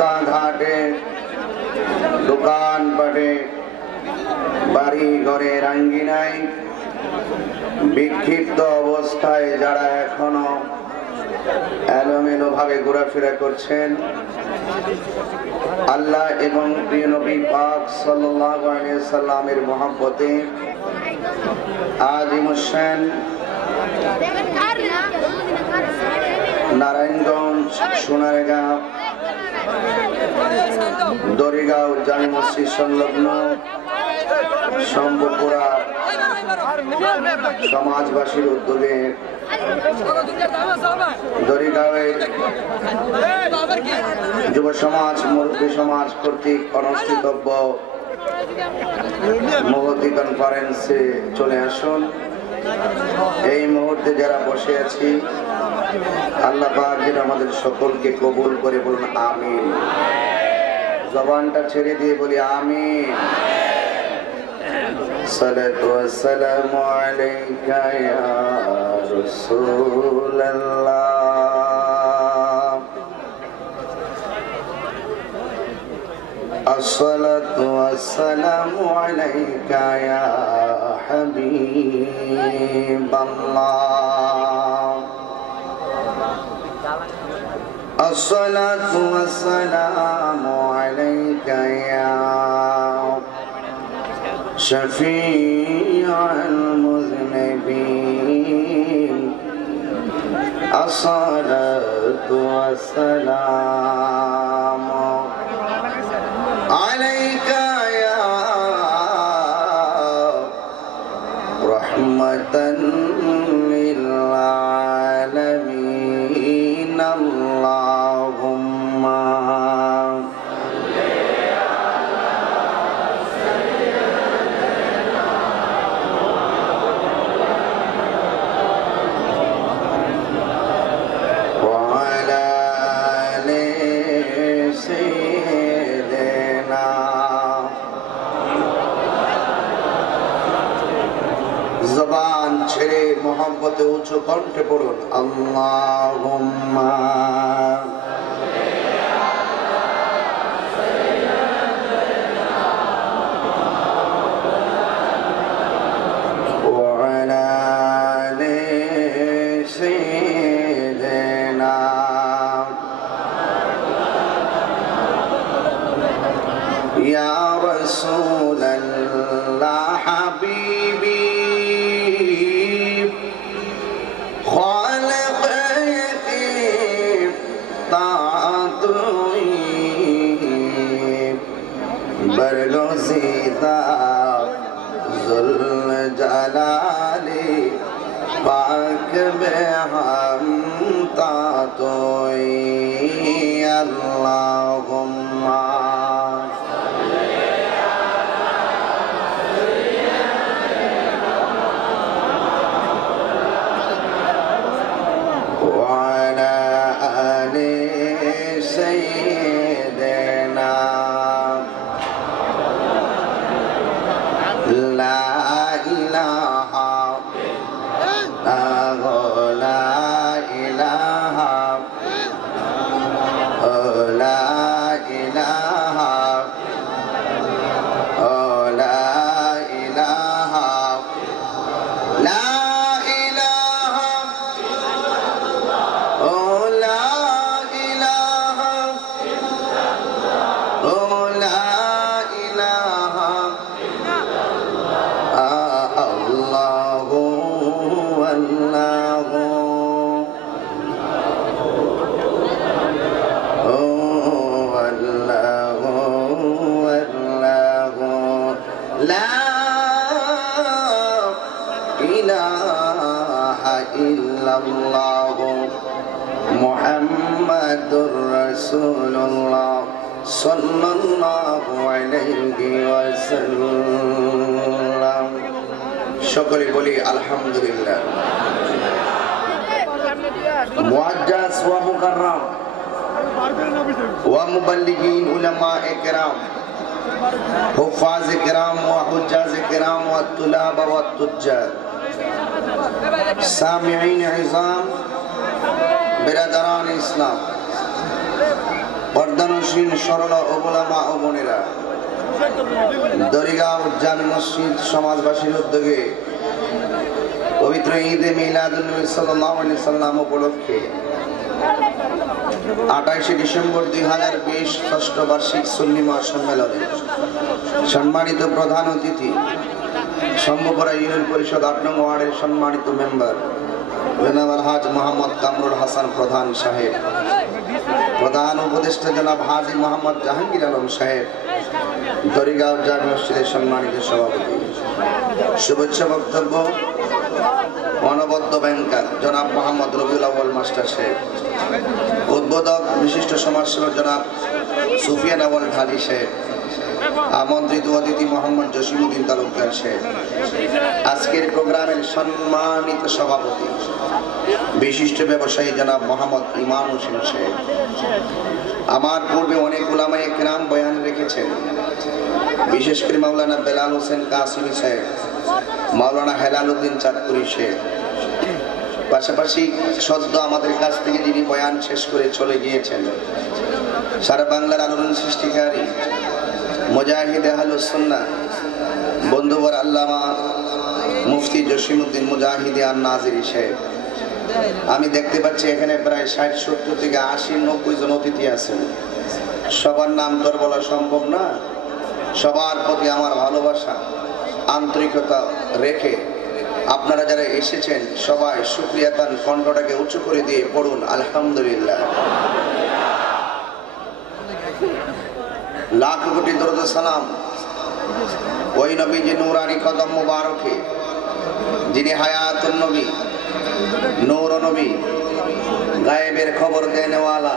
রাস্তাঘাটে, দোকানপাটে, বাড়ি ঘরের আঙ্গিনায় বিক্ষিপ্ত অবস্থায় যারা এখনো এলোমেলো ভাবে ঘোরাফেরা করছেন, আল্লাহ এবং প্রিয় নবী পাক সাল্লাল্লাহু আলাইহি সাল্লামের মহব্বতে আজিমুশান নারায়ণগঞ্জ, সোনারগাঁও, দড়িগাঁও জামে মসজিদ সংলগ্ন শম্ভুপুরা সমাজবাসীর উদ্যোগে দড়িগাঁওয়ের যুব সমাজ, মুরব্বী সমাজ কর্তৃক অনুষ্ঠিতব্য মহতী কনফারেন্সে চলে আসুন। এই মুহূর্তে যারা বসে আছি, আল্লাহ পাক যেন আমাদের সকলকে কবুল করে, বলুন আমিন। জবানটা ছেড়ে দিয়ে বলি আমিন। সালাতু ওয়াসসালামু আলাইকা ইয়া রাসূলুল্লাহ। আসসালাতু ওয়াসসালামু আলাইকা ইয়া হাবিবাল্লাহ। আসসালাতু ওয়াসসালামু আলাইকা ইয়া শফিউল মুযনিবিন। আসসালাতু ওয়াসসালামু আলাইকা ইয়া রাহমাতান লিল আলামিন। আল্লাহুম্মা জবান ছেড়ে মোহাম্মতে উঁচু কণ্ঠে পড়ুন আল্লাহুম্মা ওয়া আলা আলি সাইয়্যিদিনা। ইয়া রাসূলাল্লাহ হাবিবি बरगोज़ीदा ज़ुल जलाली पाक में हम तातोई। अल्लाहुम्मा वअला आलि सय्यिदिना। লা ইলাহা লা ইলাহা লা ইলাহা লা ইলাহা লা ইলাহা লা ইলাহা লা ইলাহা আল্লাহু আল্লাহু আল্লাহু আল্লাহু লা ইলাহা ইল্লাল্লাহ মুহাম্মাদুর রাসূলুল্লাহ সাল্লাল্লাহু আলাইহি ওয়াসাল্লাম। সকলে বলি আলহামদুলিল্লাহ। মুআজ্জাজ ওয়া মুকাররাম ওয়া মুবাল্লিগিন উলামা ইকরাম হুফাজ ইকরাম ওয়া হুজ্জাজ ইকরাম ওয়া তুলাবা ওয়া তুজ্জার সামিঈন ইজাম বিরাদারান ইসলাম পর্দানুশ ক্ষমতাসীন সরল ওলামা ও বোনেরা, দরিগাঁও জামে মসজিদ সমাজবাসীর উদ্যোগে পবিত্র ঈদে মিলাদুন নবী সাল্লাল্লাহু আলাইহি সাল্লাম উপলক্ষে 28 ডিসেম্বর 2020 ষষ্ঠ বার্ষিক সুন্নি মহাসম্মেলনে সম্মানিত প্রধান অতিথি শম্ভুপাড়া ইউনিয়ন পরিষদ 8 নং ওয়ার্ডের সম্মানিত মেম্বার জনাব আলহাজ মোহাম্মদ কামরুল হাসান প্রধান সাহেব, প্রধান উপদেষ্টা জনাব হাজী মোহাম্মদ জাহাঙ্গীর আলম সাহেব, দরিগাঁও জামে মসজিদের সম্মানিত সভাপতি, শুভেচ্ছা বক্তব্য অনবদ্য ব্যাংকার জনাব মোহাম্মদ রবিউল আউয়াল মাস্টার সাহেব, উদ্বোধক বিশিষ্ট সমাজসেবক জনাব সুফিয়ান আউয়াল ঢালি সাহেব, আমন্ত্রিত অতিথি মোহাম্মদ জসিমউদ্দিন তালুকদার সাহেব, আজকের প্রোগ্রামের সম্মানিত সভাপতি বিশিষ্ট ব্যবসায়ী জনাব মোহাম্মদ ইমাম হোসেন সাহেব। আমার পূর্বে অনেক উলামায়ে কেরাম বয়ান রেখেছেন, বিশেষ করে মাওলানা বেলাল হোসেন কাসিমি সাহেব, মাওলানা হেলাল উদ্দিন চাঁদপুরি সাহেব, পাশাপাশি সদ্য আমাদের কাছ থেকে যিনি বয়ান শেষ করে চলে গিয়েছেন, সারা বাংলার আলোড়ন সৃষ্টিকারী মুজাহিদ আহলুস সুন্নাহ বন্ধুবর আল্লামা মুফতি জসিমউদ্দিন মুজাহিদি আন-নাজিরি সাহেব। আমি দেখতে পাচ্ছি এখানে প্রায় 60-70 থেকে 80-90 জন অতিথি আছেন। সবার নাম তো বলা সম্ভব না। সবার প্রতি আমার ভালোবাসা, আন্তরিকতা রেখে আপনারা যারা এসেছেন সবাই শুকরিয়া তান কণ্ঠটাকে উঁচু করে দিয়ে পড়ুন আলহামদুলিল্লাহ। লাখ কোটি দরুদ সালাম ওই নবীজি নূরানি কদম মুবারকে, যিনি হায়াতুন নবী, নূর নবী, গায়েবের খবর দেনেওয়ালা,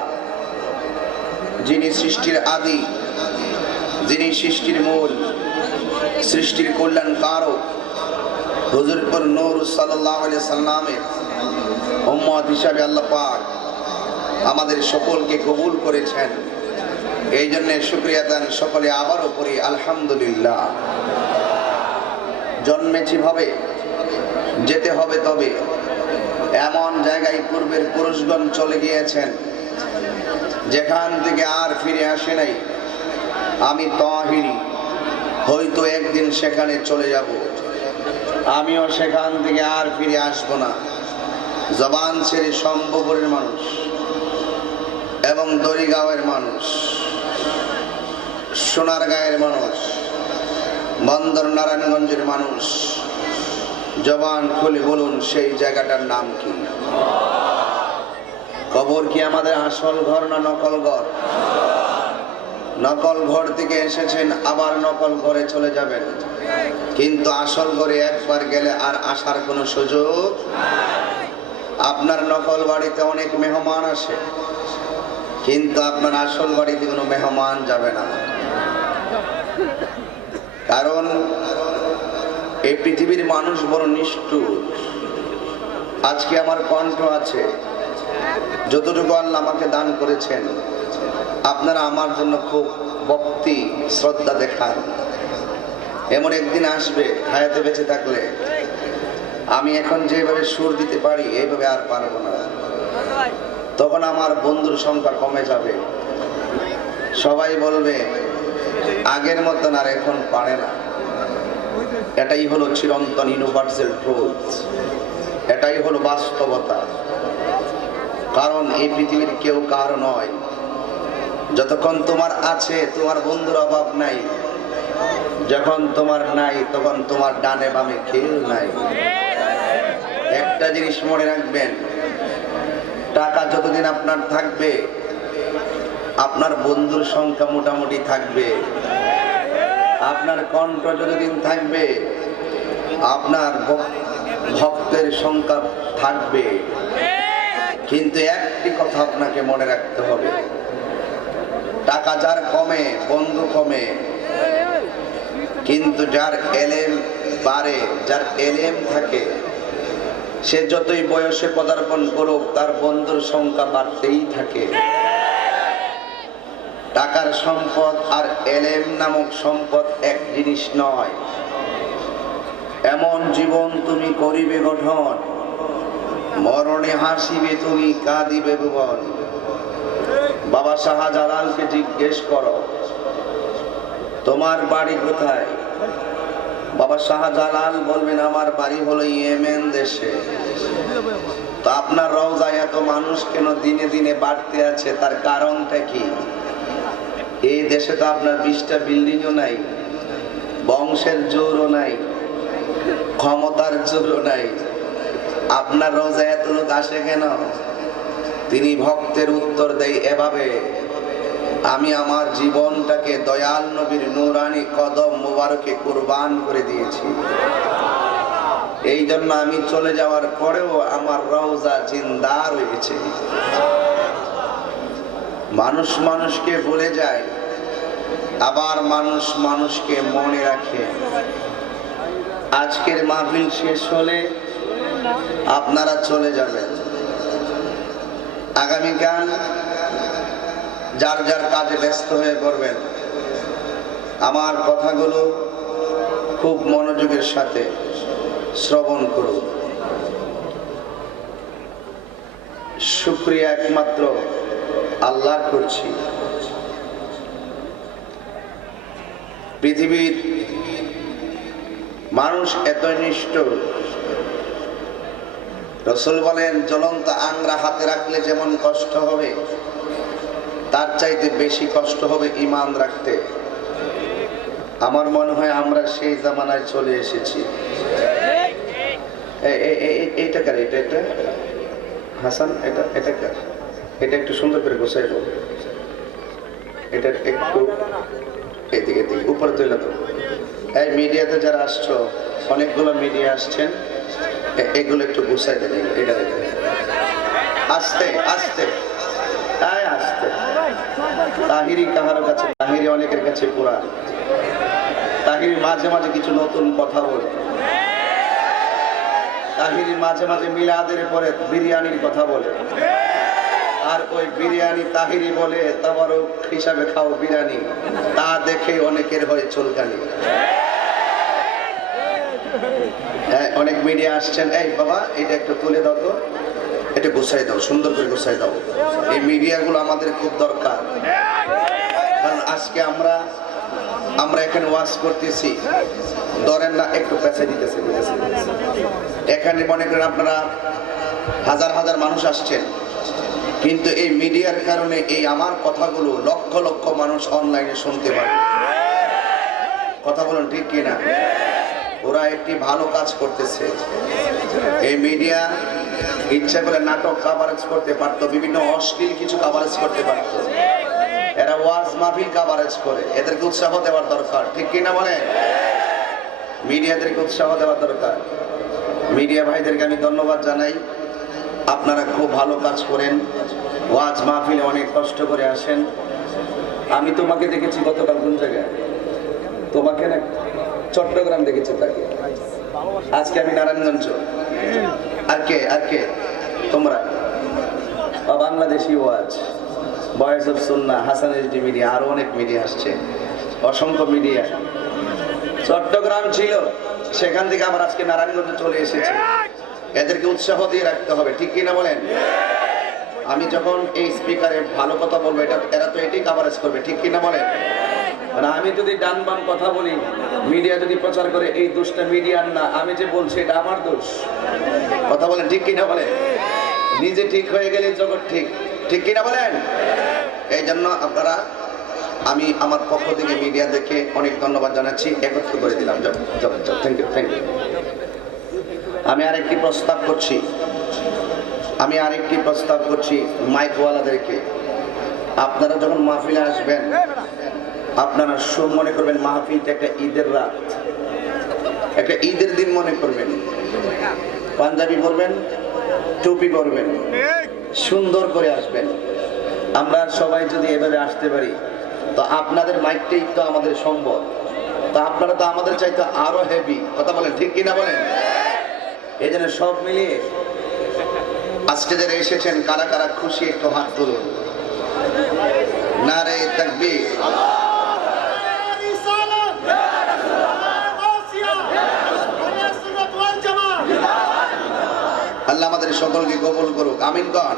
যিনি সৃষ্টির আদি, যিনি সৃষ্টির মূল, সৃষ্টির কল্যাণ কারক, হুজুরপুর নূর সাল্লাল্লাহু আলাইহি সাল্লামের উম্মত হিসাবে আল্লাহ পাক আমাদের সকলকে কবুল করেছেন। এই জন্য শুকরিয়া দান সকলে আবারও করি আলহামদুলিল্লাহ। জন্মেছি ভাবে যেতে হবে তবে, এমন জায়গায় পূর্বের পুরুষগণ চলে গিয়েছেন যেখান থেকে আর ফিরে আসে নাই। আমি তাহিরি, হয়তো একদিন সেখানে চলে যাব, আমিও সেখান থেকে আর ফিরে আসব না। জবান ছেড়ে শম্ভুপুরের মানুষ এবং দরিগাঁওয়ের মানুষ, সোনারগাঁয়ের মানুষ, বন্দর নারায়ণগঞ্জের মানুষ, জবান খুলে বলুন সেই জায়গাটার নাম কি? কবর কি আমাদের আসল ঘর না নকল ঘর? নকল ঘর থেকে এসেছেন, আবার নকল ঘরে চলে যাবেন, কিন্তু আসল ঘরে একবার গেলে আর আসার কোনো সুযোগ। আপনার নকল বাড়িতে অনেক মেহমান আসে, কিন্তু আপনার আসল বাড়িতে কোনো মেহমান যাবে না। কারণ এই পৃথিবীর মানুষ বড় নিষ্ঠুর। আজকে আমার কণ্ঠ আছে, যতটুকু আল্লাহ আমাকে দান করেছেন, আপনারা আমার জন্য খুব ভক্তি শ্রদ্ধা দেখান। এমন একদিন আসবে হায়াতে বেঁচে থাকলে, আমি এখন যেভাবে সুর দিতে পারি এইভাবে আর পারবো না। তখন আমার বন্ধুর সংখ্যা কমে যাবে, সবাই বলবে আগের মতন আর এখন পারে না। এটাই হলো চিরন্তন ইউনিভার্সাল ট্রুথ, এটাই হলো বাস্তবতা। কারণ এই পৃথিবীর কেউ কার নয়। যতক্ষণ তোমার আছে তোমার বন্ধুর অভাব নাই, যখন তোমার নাই তখন তোমার ডানে বামে কেউ নাই। একটা জিনিস মনে রাখবেন, টাকা যতদিন আপনার থাকবে আপনার বন্ধুর সংখ্যা মোটামুটি থাকবে, আপনার কণ্ঠ যতদিন থাকবে আপনার ভক্তের সংখ্যা থাকবে। কিন্তু একটি কথা আপনাকে মনে রাখতে হবে, টাকা যার কমে বন্ধু কমে, কিন্তু যার এলেম বাড়ে, যার এলেম থাকে, সে যতই বয়সে পদার্পণ করুক তার বন্ধুর সংখ্যা বাড়তেই থাকে। টাকার সম্পদ আর এলেম নামক সম্পদ এক জিনিস নয়। এমন জীবন তুমি করিবে গঠন, মরণে হাসিবে তুমি কাঁদিবে ভুবন। বাবা শাহজালালকে জিজ্ঞেস করো তোমার বাড়ি কোথায়। বাবা শাহজালাল বলবেন আমার বাড়ি হলো ইয়েমেন দেশে। তো আপনার রওজায় এত মানুষ কেন দিনে দিনে বাড়তে আছে, তার কারণটা কি? এই দেশে তো আপনার 20টা বিল্ডিংও নাই, বংশের জোরও নাই, ক্ষমতার জোরও নাই, আপনার রওজায় এত লোক আসে কেন? তিনি ভক্তের উত্তর দেয় এভাবে, আমি আমার জীবনটাকে দয়াল নবীর নূরানি কদম মোবারকে কুরবান করে দিয়েছি। এই জন্য আমি চলে যাওয়ার পরেও আমার রওজা জিন্দা রয়েছে। মানুষ মানুষকে ভুলে যায়, আবার মানুষ মানুষকে মনে রাখে। আজকের মাহফিল শেষ হলে আপনারা চলে যাবেন, আগামীকাল যার যার কাজে ব্যস্ত হয়ে পড়বেন। আমার কথাগুলো খুব মনোযোগের সাথে শ্রবণ করুন। শুকরিয়া একমাত্র আল্লাহ করছি। পৃথিবীর মানুষ এত নিষ্ঠুর, রাসূল বলেন জ্বলন্ত আংরা হাতে রাখলে যেমন কষ্ট হবে, তার চাইতে বেশি কষ্ট হবে ঈমান রাখতে। আমার মনে হয় আমরা সেই জামানায় চলে এসেছি। এটা কার? এটা হাসান, এটা একটু সুন্দর করে গোছাই দাও। এটা একটু এদিকে উপরে তুলে দাও। এই মিডিয়াতে যারা আসছো, অনেকগুলো মিডিয়া আসছেন, এগুলো একটু গুছাই দেন। এটা দেখেন, আস্তে আস্তে আস্তে। তাহিরি কাহারো কাছে, তাহিরি অনেকের কাছে পুরান। তাহিরি মাঝে মাঝে কিছু নতুন কথা বলে, তাহিরি মাঝে মাঝে মিলাদের পরে বিরিয়ানির কথা বলে, আর ওই বিরিয়ানি তাহিরি বলে তাবারক হিসাবে খাও বিরিয়ানি, তা দেখে অনেকের হয় চুলকানি। অনেক মিডিয়া আসছেন, এই বাবা এটা একটু তুলে দাও তো, এটা গুছাই দাও, সুন্দর করে গুছাই দাও। এই মিডিয়াগুলো আমাদের খুব দরকার, কারণ আজকে আমরা এখানে ওয়াজ করতেছি, ধরেন না একটু পেছাই দিতেছে, এখানে মনে করেন আপনারা হাজার হাজার মানুষ আসছেন, কিন্তু এই মিডিয়ার কারণে এই আমার কথাগুলো লক্ষ লক্ষ মানুষ অনলাইনে শুনতে পারে। কথা বলুন ঠিক কিনা? ওরা একটি ভালো কাজ করতেছে। এই মিডিয়া ইচ্ছা করে নাটক কভারেজ করতে পারতো, বিভিন্ন অশ্লীল কিছু কভারেজ করতে পারতো, এরা ওয়াজ মাহফিল কভারেজ করে। এদেরকে উৎসাহ দেওয়ার দরকার, ঠিক কিনা বলেন? মিডিয়াদেরকে উৎসাহ দেওয়ার দরকার। মিডিয়া ভাইদেরকে আমি ধন্যবাদ জানাই, আপনারা খুব ভালো কাজ করেন, ওয়াজ মাহফিলে অনেক কষ্ট করে আসেন। আমি তোমাকে দেখেছি গতকাল কোন জায়গায়? তোমাকে না চট্টগ্রাম দেখেছি, তাকে আজকে আমি নারায়ণগঞ্জ। আর কে তোমরা? বাংলাদেশি ওয়াজ, voice of Sunnah, Hasan HD media, আরো অনেক মিডিয়া আসছে, অসংখ্য মিডিয়া। চট্টগ্রাম ছিল, সেখান থেকে আবার আজকে নারায়ণগঞ্জে চলে এসেছে। এদেরকে উৎসাহ দিয়ে রাখতে হবে, ঠিক কিনা বলেন? আমি যখন এই স্পিকারে ভালো কথা বলবো, এরা তো এটাই কভারেজ করবে, ঠিক কিনা বলেন? মানে আমি যদি ডান বাম কথা বলি, মিডিয়া যদি প্রচার করে, এই দোষটা মিডিয়ার না, আমি যে বলছি এটা আমার দোষ। কথা বলেন ঠিক কিনা বলেন? নিজে ঠিক হয়ে গেলে জগৎ ঠিক, ঠিক কিনা বলেন? এই জন্য আপনারা, আমি আমার পক্ষ থেকে মিডিয়া দেখে অনেক ধন্যবাদ জানাচ্ছি, একত্র করে দিলাম। Thank you. আমি আরেকটি প্রস্তাব করছি মাইকওয়ালাদেরকে। আপনারা যখন মাহফিলে আসবেন, আপনারা মনে করবেন মাহফিলটা একটা ঈদের রাত, একটা ঈদের দিন মনে করবেন। পাঞ্জাবি পরবেন, টুপি পরবেন, সুন্দর করে আসবেন। আমরা সবাই যদি এভাবে আসতে পারি, তো আপনাদের মাইকটাই তো আমাদের সম্পদ, তো আপনারা তো আমাদের চাইতে আরো হেভি। কথা বলেন ঠিক কিনা বলেন? এই জন্য সব মিলিয়ে আজকে যারা এসেছেন, কারা কারা খুশি একটু হাত তুলুন। নারে তাকবীর। আল্লাহ আমাদের সকলকে কবুল করুক, আমিন কন।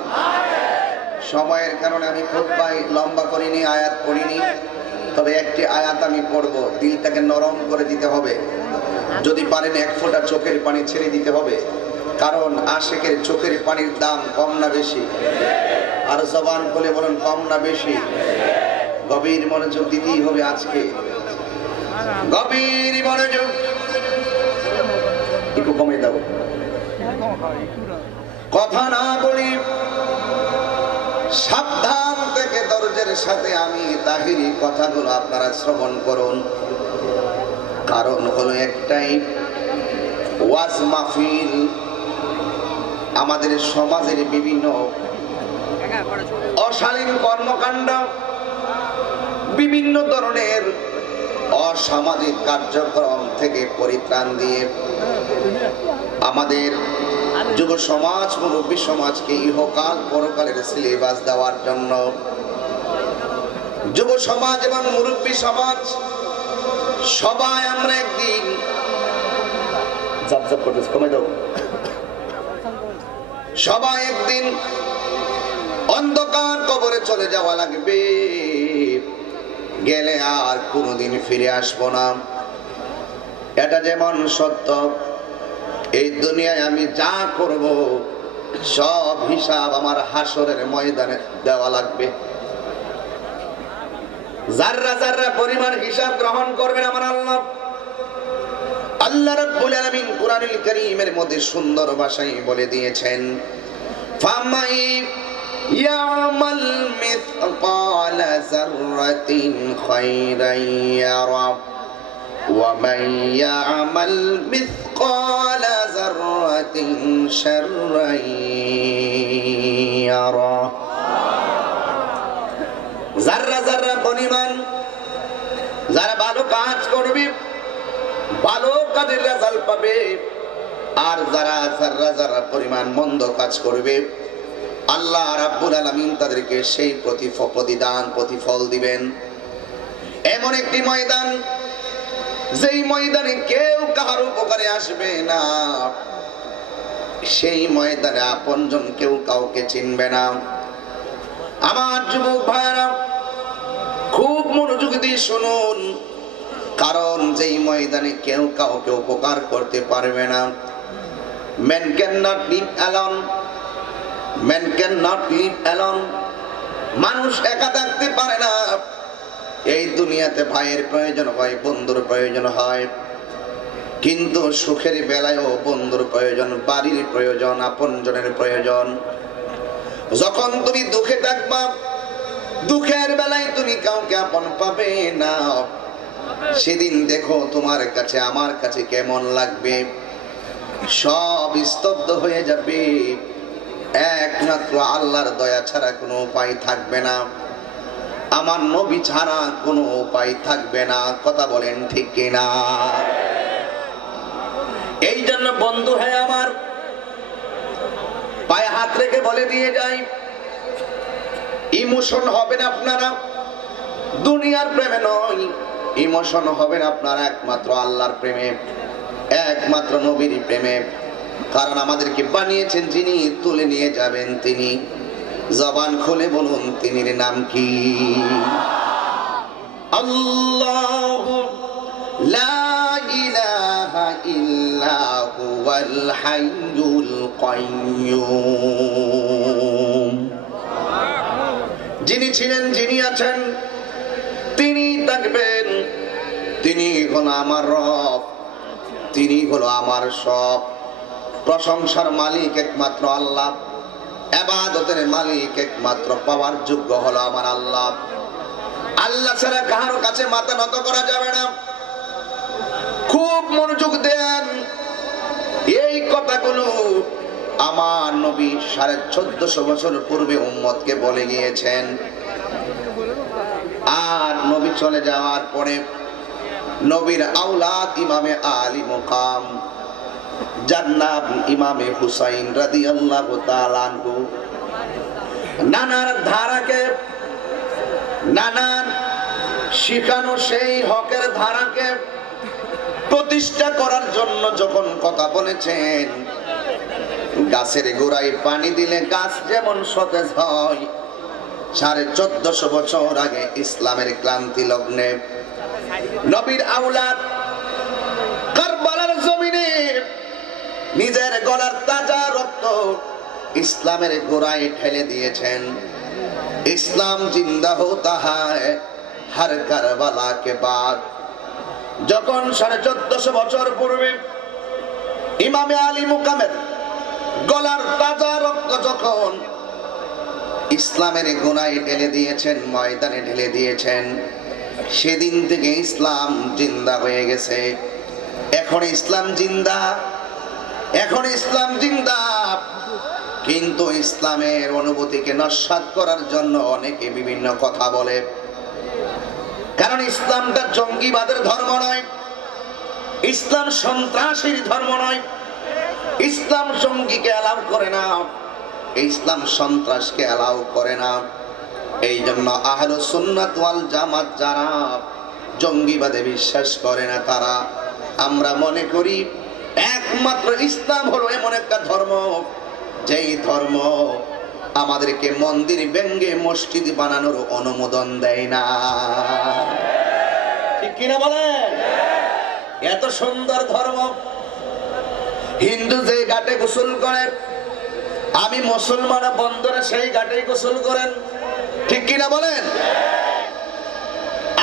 সময়ের কারণে আমি খুতবায় লম্বা করিনি, আয়াত পড়িনি, তবে একটি আয়াত আমি পড়ব। দিলটাকে নরম করে দিতে হবে, যদি পারেন এক ফোঁটা চোখের পানি ছেড়ে দিতে হবে, কারণ আশিকের চোখের পানির দাম কম না বেশি? আর জবান খুলে বলেন, কম না বেশি? গভীর মনোযোগ দিতেই হবে আজকে, গভীর মনোযোগ। একটু কমে দাও, কথা না বলি, সাবধান থেকে ধৈর্যের সাথে আমি তাহিরি কথাগুলো আপনারা শ্রবণ করুন। কারণ হলো একটাই, ওয়াজ মাহফিল আমাদের সমাজের বিভিন্ন অশালীন কর্মকাণ্ড, বিভিন্ন ধরনের অসামাজিক কার্যক্রম থেকে পরিত্রাণ দিয়ে আমাদের যুব সমাজ, মুরব্বী সমাজকে ইহকাল পরকালের সিলেবাস দেওয়ার জন্য যুব সমাজ এবং মুরব্বী সমাজ সবাই আমরা একদিন সবাই একদিন অন্ধকার কবরে চলে যাওয়া লাগবে, গেলে আর কোনোদিন ফিরে আসবো না। এটা যেমন সত্য, এই দুনিয়ায় আমি যা করব সব হিসাব আমার হাসরের ময়দানে দেওয়া লাগবে। যাররা যাররা পরিমাণ হিসাব গ্রহণ করবেন আমার আল্লাহ। আল্লাহ রাব্বুল আলামিন কুরআনুল কারীমের মধ্যে সুন্দর ভাষায় বলে দিয়েছেন, ফামাই ইয়ামাল মিসকালা যাররাতিন খায়রান ইয়ারা ওয়া মান ইয়ামাল মিসকালা যাররাতিন শাররান ইয়ারা। যাররা যাররা পরিমাণ যারা ভালো কাজ করবে ভালো কাজের রেজাল্ট পাবে, আর যারা যারা যারা পরিমাণ মন্দ কাজ করবে আল্লাহ রাব্বুল আলামিন তাদেরকে সেই প্রতিফল দিবেন। এমন একটি ময়দান, যেই ময়দানে কেউ কাহার উপকারে আসবে না, সেই ময়দানে আপনজন কেউ কাউকে চিনবে না। আমার যুবক ভাইরা খুব মনোযোগ দিয়ে শুনুন, কারণ যেই ময়দানে কেউ কাউকে উপকার করতে পারবে না। Man cannot live alone. Man cannot live alone. মানুষ একা থাকতে পারে না। এই দুনিয়াতে ভাইয়ের প্রয়োজন হয়, বন্ধুর প্রয়োজন হয়, কিন্তু সুখের বেলায়ও বন্ধুর প্রয়োজন, বাড়ির প্রয়োজন, আপনজনের প্রয়োজন। যখন তুমি দুঃখে থাকবা, দুঃখের বেলায় তুমি কাউকে আপন পাবে না, সেদিন দেখো তোমার কাছে আমার কাছে কেমন লাগবে। সব স্তব্ধ হয়ে যাবে, একমাত্র আল্লাহর দয়া ছাড়া কোনো উপায় থাকবে না, আমার নবী ছাড়া কোনো উপায় থাকবে না। কথা বলেন ঠিক কিনা? এই জন্য বন্ধু হ্যাঁ আমার পায়ে হাত রেখে বলে দিয়ে যাই, ইমোশন হবেন আপনারা দুনিয়ার প্রেমে নয়, ইমোশন হবেন আপনারা একমাত্র আল্লাহর প্রেমে, একমাত্র নবীর প্রেমে। কারণ আমাদেরকে বানিয়েছেন যিনি, তুলে নিয়ে যাবেন তিনি। জবান খুলে বলুন, তিনির নাম কি? আল্লাহু লা ইলাহা ইল্লা হুয়াল হাইয়ুল কাইয়্যুম। যিনি ছিলেন, যিনি আছেন, তিনি থাকবেন। তিনি হলো আমার রব, তিনি হলো আমার সব। প্রশংসার মালিক একমাত্র আল্লাহ, ইবাদতের মালিক একমাত্র পাওয়ার যোগ্য হলো আমার আল্লাহ। আল্লাহ ছাড়া কারো কাছে মাথা নত করা যাবে না। খুব মনোযোগ দেন, এই কথাগুলো আমার নবী 1450 বছর পূর্বে উম্মতকে বলে গিয়েছেন। আর নবী চলে যাওয়ার পরে নবীর আওলাদ ইমামে আলী মুকাম জান্নাত ইমামে হুসাইন রাদিয়াল্লাহু তাআলা আনহু নানার ধারাকে, নানান শিখানো সেই হকের ধারাকে প্রতিষ্ঠা করার জন্য যখন কথা বলেছেন, গাছের গোড়ায় পানি দিলে গাছ যেমন সতেজ হয়, 1450 বছর আগে ইসলামের ক্লান্তি লগ্নে নবীর আওলাদ কারবালার জমিনে নিজের গলার তাজা রক্ত ইসলামের গোড়ায় ঢেলে দিয়েছেন। ইসলাম জিন্দা হোতা হ্যায় হর কারবালা কে বাদ। যখন 1450 বছর পূর্বে ইমামে আলী মুকামের গলার তাজা রক্ত যখন ইসলামের গোড়ায় ঢেলে দিয়েছেন, ময়দানে ঢেলে দিয়েছেন, সেদিন থেকে ইসলাম জিন্দা হয়ে গেছে। এখন ইসলাম জিন্দা, এখন ইসলাম জিন্দা। কিন্তু ইসলামের অনুভূতিকে নস্যাৎ করার জন্য অনেকে বিভিন্ন কথা বলে। কারণ ইসলামটা জঙ্গিবাদের ধর্ম নয়, ইসলাম সন্ত্রাসীর ধর্ম নয়, ইসলাম জঙ্গিকে অ্যালাউ করে না, ইসলাম সন্ত্রাসকে অ্যালাউ করে না। এই জন্য আহলে সুন্নাত ওয়াল জামাত যারা জঙ্গিবাদে বিশ্বাস করে না, তারা আমরা মনে করি একমাত্র ইসলাম হলো এমন একটা ধর্ম যেই ধর্ম আমাদেরকে মন্দির ভেঙ্গে মসজিদ বানানোর অনুমোদন দেয় না। ঠিক কিনা বলেন? এত সুন্দর ধর্ম। হিন্দু যে ঘাটে গোসল করে, আমি মুসলমান বন্দরে সেই ঘাটেই গোসল করেন। ঠিক কিনা বলেন?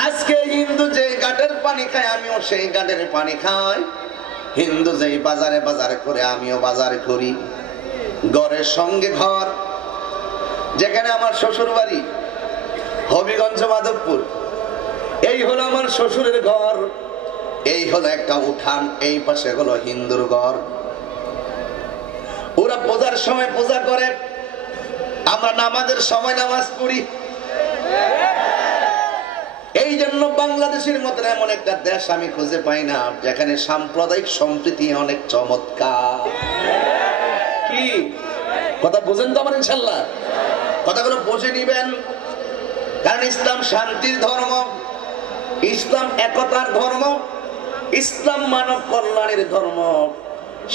আজকে হিন্দু যে ঘাটের পানি খায়, আমিও সেই ঘাটের পানি খাই। হিন্দু যেই বাজারে বাজার করে, আমিও বাজার করি। ঘরের সঙ্গে ঘর। যেখানে আমার শ্বশুর বাড়ি হবিগঞ্জ মাধবপুর, এই হলো আমার শ্বশুরের ঘর, এই হলো একটা উঠান, এই পাশে হলো হিন্দুর ঘর। ওরা পূজার সময় পূজা করে, আমরা নামাজের সময় নামাজ পড়ি। এই জন্য বাংলাদেশের মতন এমন একটা দেশ আমি খুঁজে পাই না যেখানে সাম্প্রদায়িক সম্প্রীতি অনেক চমৎকার। কি কথা বুঝেন তো আমার? ইনশাল্লাহ কথাগুলো বুঝে নিবেন। কারণ ইসলাম শান্তির ধর্ম, ইসলাম একতার ধর্ম, ইসলাম মানব কল্যাণের ধর্ম।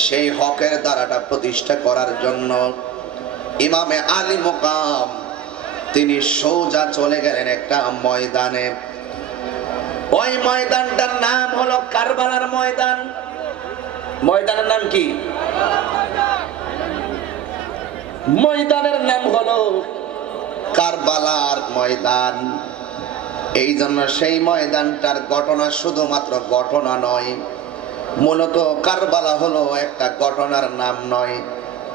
সেই হকের দ্বারাটা প্রতিষ্ঠা করার জন্য ইমামে আলী মুকাম তিনি সোজা চলে গেলেন একটা ময়দানে। ওই ময়দানটার নাম হলো কারবালার ময়দান। ময়দানের নাম কি? ময়দানের নাম হলো কারবালার ময়দান। এই জন্য সেই ময়দানটার ঘটনা শুধুমাত্র ঘটনা নয়, মূলত কারবালা হলো একটা ঘটনার নাম নয়,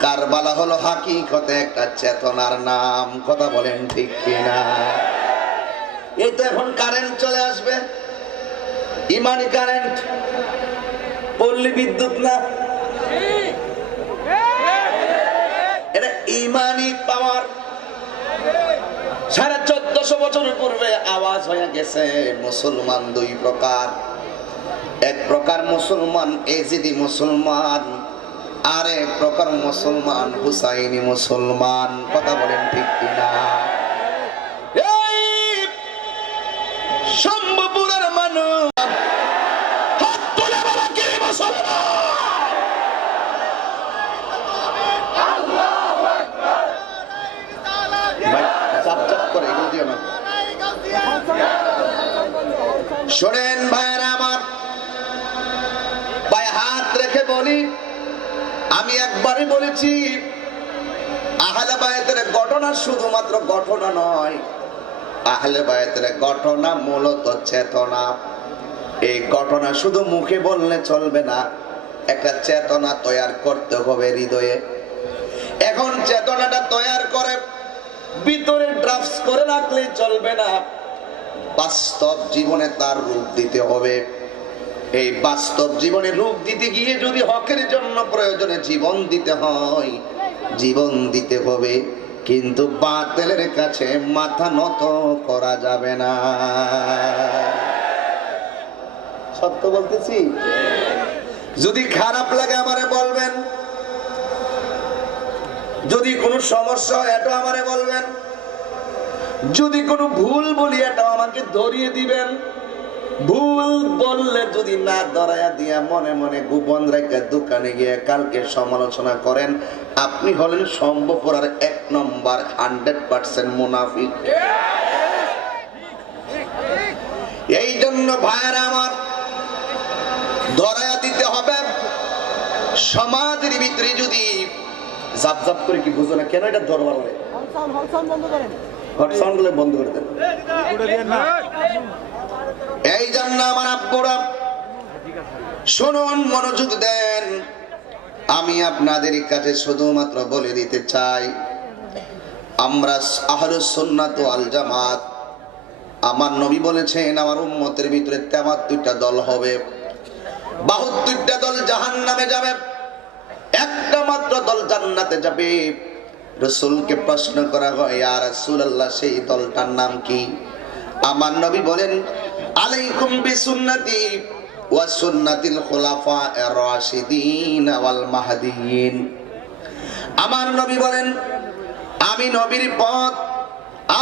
কারবালা হলো হাকিকতে একটা চেতনার নাম। কথা বলেন ঠিক কিনা? এই তো এখন কারেন্ট চলে আসবে, ইমানি কারেন্ট, পল্লী বিদ্যুৎ না, এটা ইমানি পাওয়ার। 1450 বছর পূর্বে আওয়াজ হয়ে গেছে মুসলমান দুই প্রকার। এক প্রকার মুসলমান এজিদি মুসলমান, আর এক প্রকার মুসলমান হুসাইনি মুসলমান। কথা বলেন ঠিক কিনা? শম্ভুপুরের মানুষ হাত তুলে বলো কি মুসলমান? শোনেন ভাইরা আমার, ভাই হাত রেখে বলি, আমি একবারই বলেছি আহলে বায়তের ঘটনা শুধুমাত্র ঘটনা নয়, আহলে বায়তের ঘটনা মূলত চেতনা। এই ঘটনা শুধু মুখে বললে চলবে না, একটা চেতনা তৈরি করতে হবে হৃদয়ে। এখন চেতনাটা তৈরি করে ভিতরে ড্রাফটস করে রাখলে চলবে না, বাস্তব জীবনে তার রূপ দিতে হবে। এই বাস্তব জীবনে রূপ দিতে গিয়ে যদি হকের জন্য প্রয়োজনে জীবন দিতে হয়, জীবন দিতে হবে, কিন্তু বাতিলের কাছে মাথা নত করা যাবে না। সত্য বলতেছি। যদি খারাপ লাগে আমারে বলবেন, যদি কোনো সমস্যা হয় এটা আমারে বলবেন, যদি কোনো ভুল বলি এটা আমাকে ধরিয়ে দিবেন। ভুল বললে যদি না ধরায়া দিয়া মনে মনে গোপন রেখে দোকানে গিয়ে কালকে সমালোচনা করেন, আপনি হলেন সম্ভবপরার 1 নম্বর 100% মুনাফিক। এই জন্য ভাইয়েরা আমার, ধরায়া দিতে হবে। সমাজের ভিতরে যদি জাপ জাপ করে, কি বুঝো না কেন এটা দরবার বলে, বন্ধ করে দেন। এই জন্য আমার আব্বুরা শুনুন, মনোযোগ দেন। আমি আপনাদের কাছে শুধুমাত্র বলে দিতে চাই, আমরা আহলুস সুন্নাত ওয়াল জামাত, আমার নবী বলেছেন আমার উম্মতের ভিতরে 73টা দল হবে, 72টা দল জাহান্নামে যাবে, একটা মাত্র দল জান্নাতে যাবে। রাসূলকে প্রশ্ন করা হয়, ইয়া রাসূলুল্লাহ, সেই দলটার নাম কি? আমার নবী বলেন, আলাইকুম বিসুন্নতি ওয়া সুন্নাতিল খুলাফায়ে রাশিদিন ওয়াল মাহদিয়িন। আমার নবী বলেন, আমি নবীর পথ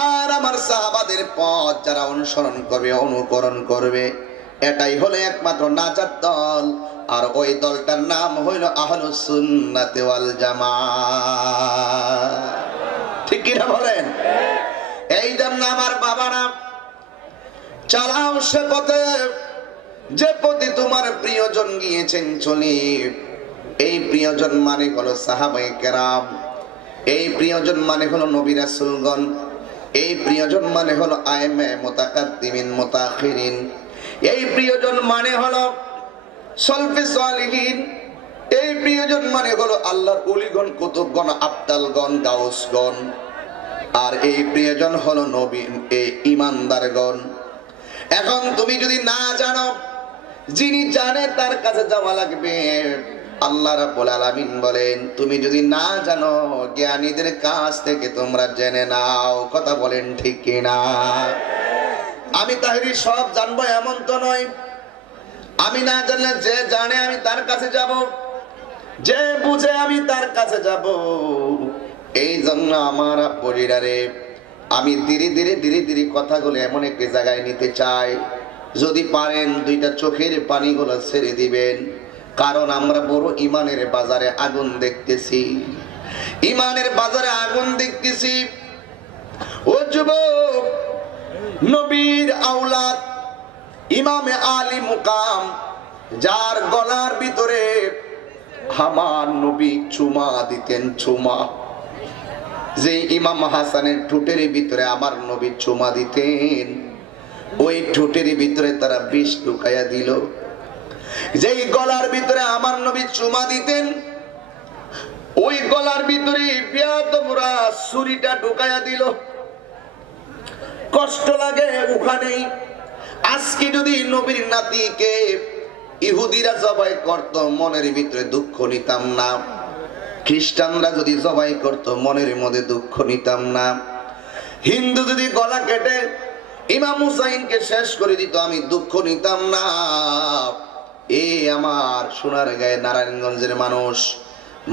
আর আমার সাহাবাদের পথ যারা অনুসরণ করবে, অনুকরণ করবে, এটাই হলো একমাত্র নাজাত দল। আর ওই দলটার নাম হইল আহলুস সুন্নাত ওয়াল জামাত। ঠিক কি না বলেন? এই জন্য আমার বাবারা, চালাও সে পথে যে পথে তোমার প্রিয়জন গিয়েছেন চলে। এই প্রিয়জন মানে হলো সাহাবায়ে কেরাম, এই প্রিয়জন মানে হলো নবী রাসূলগণ, এই প্রিয়জন মানে হলো আইমে মুতাকাদ্দিমিন মুতাখিরিন, এই প্রিয়জন মানে হলো সলফে সালিহিন, এই প্রিয়জন মানে হলো আল্লাহর ওলিগণ, কুতুবগণ, আবদালগণ, গাউসগণ। আর এই প্রিয়জন হলো নবী, এই ঈমানদারগণ। এখন তুমি যদি না জানো, যিনি জানে তার কাছে যাওয়া লাগবে। আল্লাহ রাব্বুল আলামিন বলেন, তুমি যদি না জানো, জ্ঞানীদের কাছ থেকে তোমরা জেনে নাও। কথা বলেন ঠিক কিনা? আমি তাহলে সব জানবো এমন তো নয়। আমি না জানলে যে জানে আমি তার কাছে যাব, যে বুঝে আমি তার কাছে যাব। এই জন্য আমার পরিবারে আমি ধীরে ধীরে ধীরে ধীরে কথাগুলো এমন একটি জায়গায় নিতে চাই, যদি পারেন 2টা চোখের পানিগুলো ছেড়ে দিবেন। কারণ আমরা বড় ইমানের বাজারে আগুন দেখতেছি, ইমানের বাজারে আগুন দেখতেছি। ও যুবক, নবীর আওলাদ ইমামে আলী মুকাম, যার গলার ভিতরে আমার নবী চুমা দিতেন, চুমা। যে ইমাম হাসানের ঠোঁটের ভিতরে আমার নবী চুমা দিতেন, ওই ঠোঁটের ভিতরে তারা বিষ ঢুকাইয়া দিল। যেই গলার ভিতরে আমার নবী চুমা দিতেন, ওই গলার ভিতরে বেয়াদবরা ছুরিটা ঢুকাইয়া দিল। কষ্ট লাগে ওখানেই। আজকে যদি নবীর নাতিকে ইহুদিরা জবাই করত, মনের ভিতরে দুঃখ নিতাম না। খ্রিস্টানরা যদি জবাই করত, মনের মধ্যে দুঃখ নিতাম না। হিন্দু যদি গলা কেটে ইমাম হুসাইনকে শেষ করে দিত, আমি দুঃখ নিতাম না। এ আমার সোনারগাঁয়ে নারায়ণগঞ্জের মানুষ,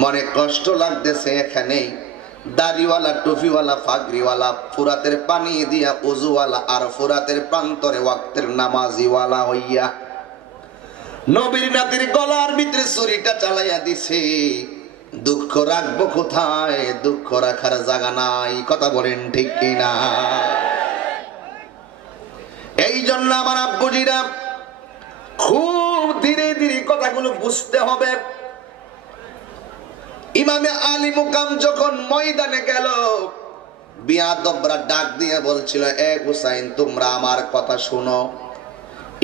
মনে কষ্ট লাগতেছে। এখানেই দাড়িওয়ালা, টুপিওয়ালা, ফাগরিওয়ালা, ফুরাতের পানি দিয়া উজুওয়ালা, আর ফুরাতের প্রান্তরে ওয়াক্তের নামাজিওয়ালা হইয়া নবীর নাতির গলার ভিতরে ছুরিটা চালাইয়া দিছে। দুঃখ রাখবো কোথায়? দুঃখ রাখার জায়গা নাই। কথা বলেন ঠিক কিনা? এই জন্য আমার আব্বুজিরা খুব ধীরে ধীরে কথাগুলো বুঝতে হবে। ইমামে আলী মুকাম যখন ময়দানে গেল, বিয়াদবরা ডাক দিয়ে বলছিল, এ হুসাইন, তোমরা আমার কথা শোনো।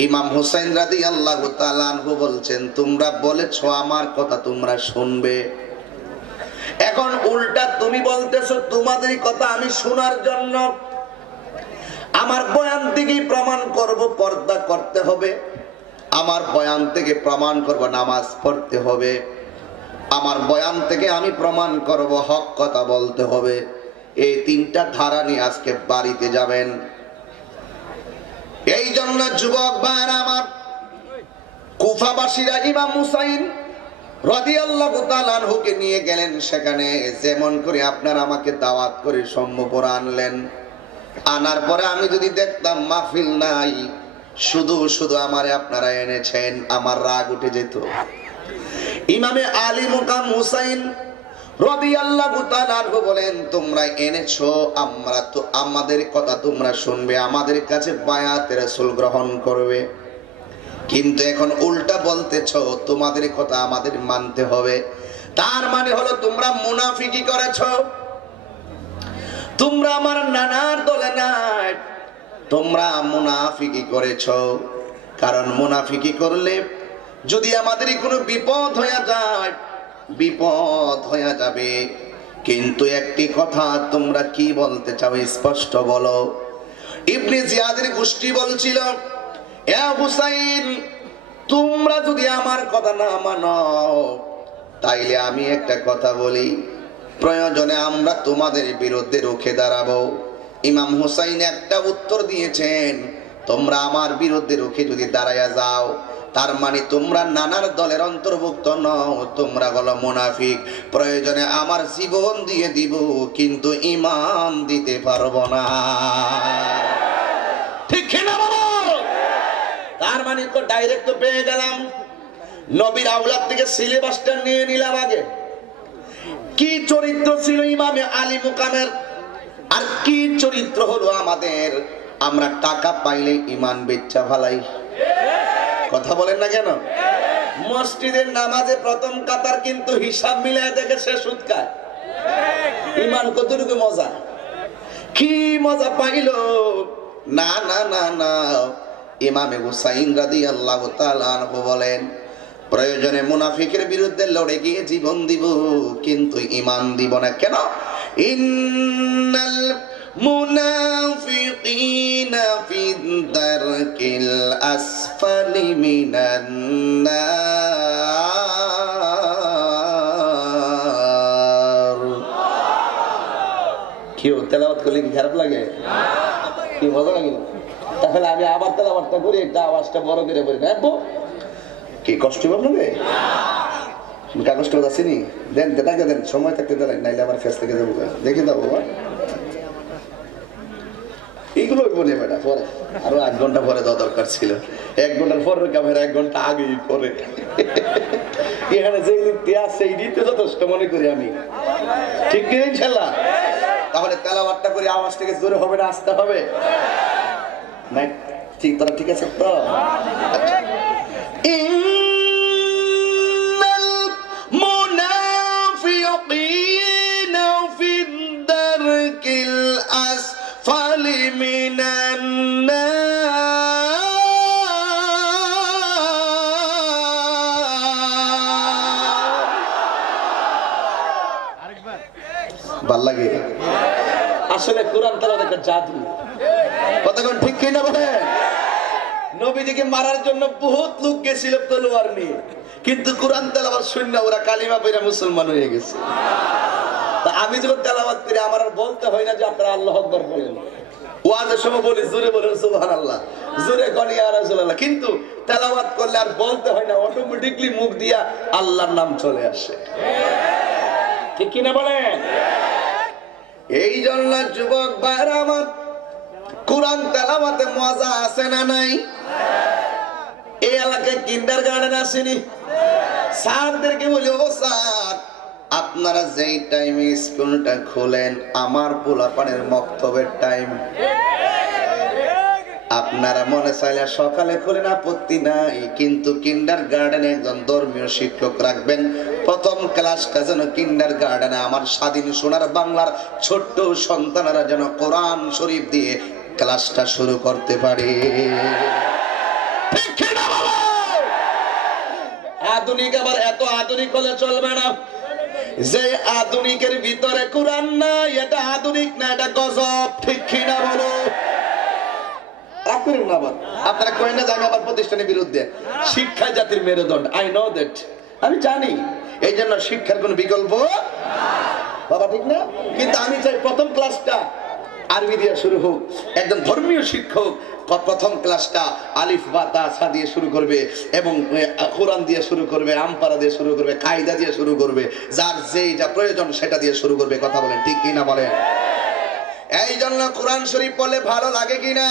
ইমাম হুসাইন রাদিয়াল্লাহু তাআলা আনহু বলছেন, তোমরা বলেছো আমার কথা তোমরা শুনবে। এখন উল্টা তুমি বলতেছো তোমাদের কথা আমি শোনার জন্য। আমার বয়ান থেকে প্রমাণ করব পর্দা করতে হবে, আমার বয়ান থেকে প্রমাণ করব নামাজ পড়তে হবে, আমার বয়ান থেকে আমি প্রমাণ করব হক কথা বলতে হবে। এই 3টা ধারা নিয়ে আজকে বাড়িতে যাবেন। এই জন্য যুবক ভাইরা আমার, কুফাবাসীরা ইমাম হুসাইন রাদিয়াল্লাহু তাআলা আনহুকে নিয়ে গেলেন সেখানে। যেমন করে আপনারা আমাকে দাওয়াত করে সম্মুখে আনলেন, আনার পরে আমি যদি দেখতাম মাহফিল নাই, শুধু শুধু আমারে আপনারা এনেছেন, আমার রাগ উঠে যেত। ইমামে আলী মুকাম হুসাইন রাদিয়াল্লাহু তাআলা আনহু বলেন, তোমরা এনেছো, আমরা তো আমাদের কথা তোমরা শুনবে, আমাদের কাছে বায়াতে রাসূল গ্রহণ করবে, কিন্তু এখন উল্টা বলতেছো তোমাদের কথা আমাদের মানতে হবে। তার মানে হলো তোমরা মুনাফিকি করেছো। তোমরা আমার নানার দলে নাই, তোমরা মুনাফিকি করেছো। কারণ মুনাফিকি করলে যদি আমাদের কোনো বিপদ হয়ে যায়, বিপদ হয়ে যাবে। কিন্তু একটি কথা তোমরা কি বলতে চাও স্পষ্ট বলো। ইবনে জিয়াদের গোষ্ঠী বলছিল, এ হুসাইন, তোমরা যদি আমার কথা না মানো তাইলে আমি একটা কথা বলি, প্রয়োজনে আমরা তোমাদের বিরুদ্ধে রুখে দাঁড়াবো। ইমাম হুসাইন একটা উত্তর দিয়েছেন, তোমরা আমার বিরুদ্ধে রুখে যদি দাঁড়ায়া যাও তার মানে তোমরা নানার দলের অন্তর্ভুক্ত নও, তোমরা হলো মুনাফিক। প্রয়োজনে আমার জীবন দিয়ে দিব, কিন্তু ঈমান দিতে পারবো না। ঠিক না বলো? তার মানে তো ডাইরেক্ট তো পেয়ে গেলাম। নবীর আওলাদ থেকে সিলেবাসটা নিয়ে নিলাম আগে। কি চরিত্র ছিল ইমামে আলী মুকামের, আর কি চরিত্র হলো আমাদের। আমরা টাকা পাইলে ঈমান বেচ্চা ভালাই। কথা বলেন না কেন? মসজিদের নামাজে প্রথম কাতার কিন্তু হিসাব মিলায় দেখে সে সুদ খায়। ঈমান কতটুকু মজা, কি মজা পাইলো। না না না না, ইমামে হুসাইন রাদিয়াল্লাহু তাআলা আনহু বলেন, প্রয়োজনে মুনাফিকের বিরুদ্ধে লড়ে গিয়ে জীবন দিব, কিন্তু ঈমান দিব না। কেন? ইন্নাল মুনাফিকিনা ফিদ দারকিল আসফালি মিনান নার। কেউ তেলাওয়াত করলে কি খারাপ লাগে? কি মজা লাগে? তাহলে আমি আবার তেলাওয়াতটা করি, একটা আওয়াজটা বড় করে বলি না, কি কষ্ট হবে? কাগজটা আসেনি, দেন দেন দেন, সময় থাকতে দেন, নাইলে আমার ফেস থেকে যাবো। দেখে দাও বাবা, এইগুলো বলে বেটা পরে আরো 8 ঘন্টা পরে দেওয়া দরকার ছিল। 1 ঘন্টার পরে ক্যামেরা 1 ঘন্টা আগেই পরে। এখানে যে লিখতে আছে এই দিতে যথেষ্ট মনে করি আমি, ঠিক নেই ইনশাল্লাহ? তাহলে তেলাওয়াতটা করে আওয়াজ থেকে জোরে হবে না আসতে হবে না? ঠিক, তারা ঠিক আছে তো? ইন্নাল মুনাফিকিনা ফিদ দারকিল আসফালি মিনান নার। ভাল লাগে আসলে কোরআন তেলাওয়াত একটা জাদু। কতক্ষণ ঠিক কিনা বলে? নবীজিকে মারার জন্য বহুত লোক গেছিল তলোয়ার নিয়ে, কিন্তু কোরআন তেলাওয়াত শুনে ওরা কালিমা পড়ে মুসলমান হয়ে গেছে। তা আমি যখন তেলাওয়াত করি আমার আর বলতে হয় না যে আপনারা আল্লাহু আকবার বলেন। ওয়াজের সময় বলি জোরে বলেন সুবহানাল্লাহ, জোরে করি ইয়া রাসূলুল্লাহ, কিন্তু তেলাওয়াত করলে আর বলতে হয় না, অটোমেটিক্যালি মুখ দিয়া আল্লাহর নাম চলে আসে। ঠিক কিনা বলেন? এই জন্য যুবক ভাইরা আমার, কোরআন তেলাওয়াতে মজা আছে না নাই? এই এলাকায় কিন্ডারগার্টেন আসেনি? স্যারদেরকে বলি, ও স্যার, আপনারা যেই টাইমে স্কুলটা খোলেন আমার পোলাপানের মক্তবের টাইম, আপনারা মনে চাইলে সকালে খোলেন, আপত্তি নাই, কিন্তু কিন্ডারগার্টেনে একজন ধর্মীয় শিক্ষক রাখবেন। প্রথম ক্লাসটা যেন কিন্ডারগার্টেনে আমার স্বাধীন সোনার বাংলার ছোট্ট সন্তানেরা যেন কোরআন শরীফ দিয়ে ক্লাসটা শুরু করতে পারে। আধুনিক আবার এত আধুনিক হলে চলবে না। যে আধুনিকের ভিতরে কোরআন নাই, এটা আধুনিক না, এটা গজব। ঠিক কিনা বলো? আপনারা কয়েন না যে আমি আবার প্রতিষ্ঠানের বিরুদ্ধে। শিক্ষা জাতির মেরুদণ্ড, আই নো দ্যাট, আমি জানি। এই জন্য শিক্ষার কোন বিকল্প বাবা, ঠিক না? কিন্তু আমি চাই প্রথম ক্লাসটা আরবি দিয়ে শুরু হোক। একজন ধর্মীয় শিক্ষক প্রথম ক্লাসটা আলিফ বা তা সা দিয়ে শুরু করবে, এবং কোরআন দিয়ে শুরু করবে, আমপারা দিয়ে শুরু করবে, কায়দা দিয়ে শুরু করবে, যার যেটা প্রয়োজন সেটা দিয়ে শুরু করবে। কথা বলেন ঠিক কিনা বলেন? এই জন্য কোরআন শরীফ পড়লে ভালো লাগে কিনা?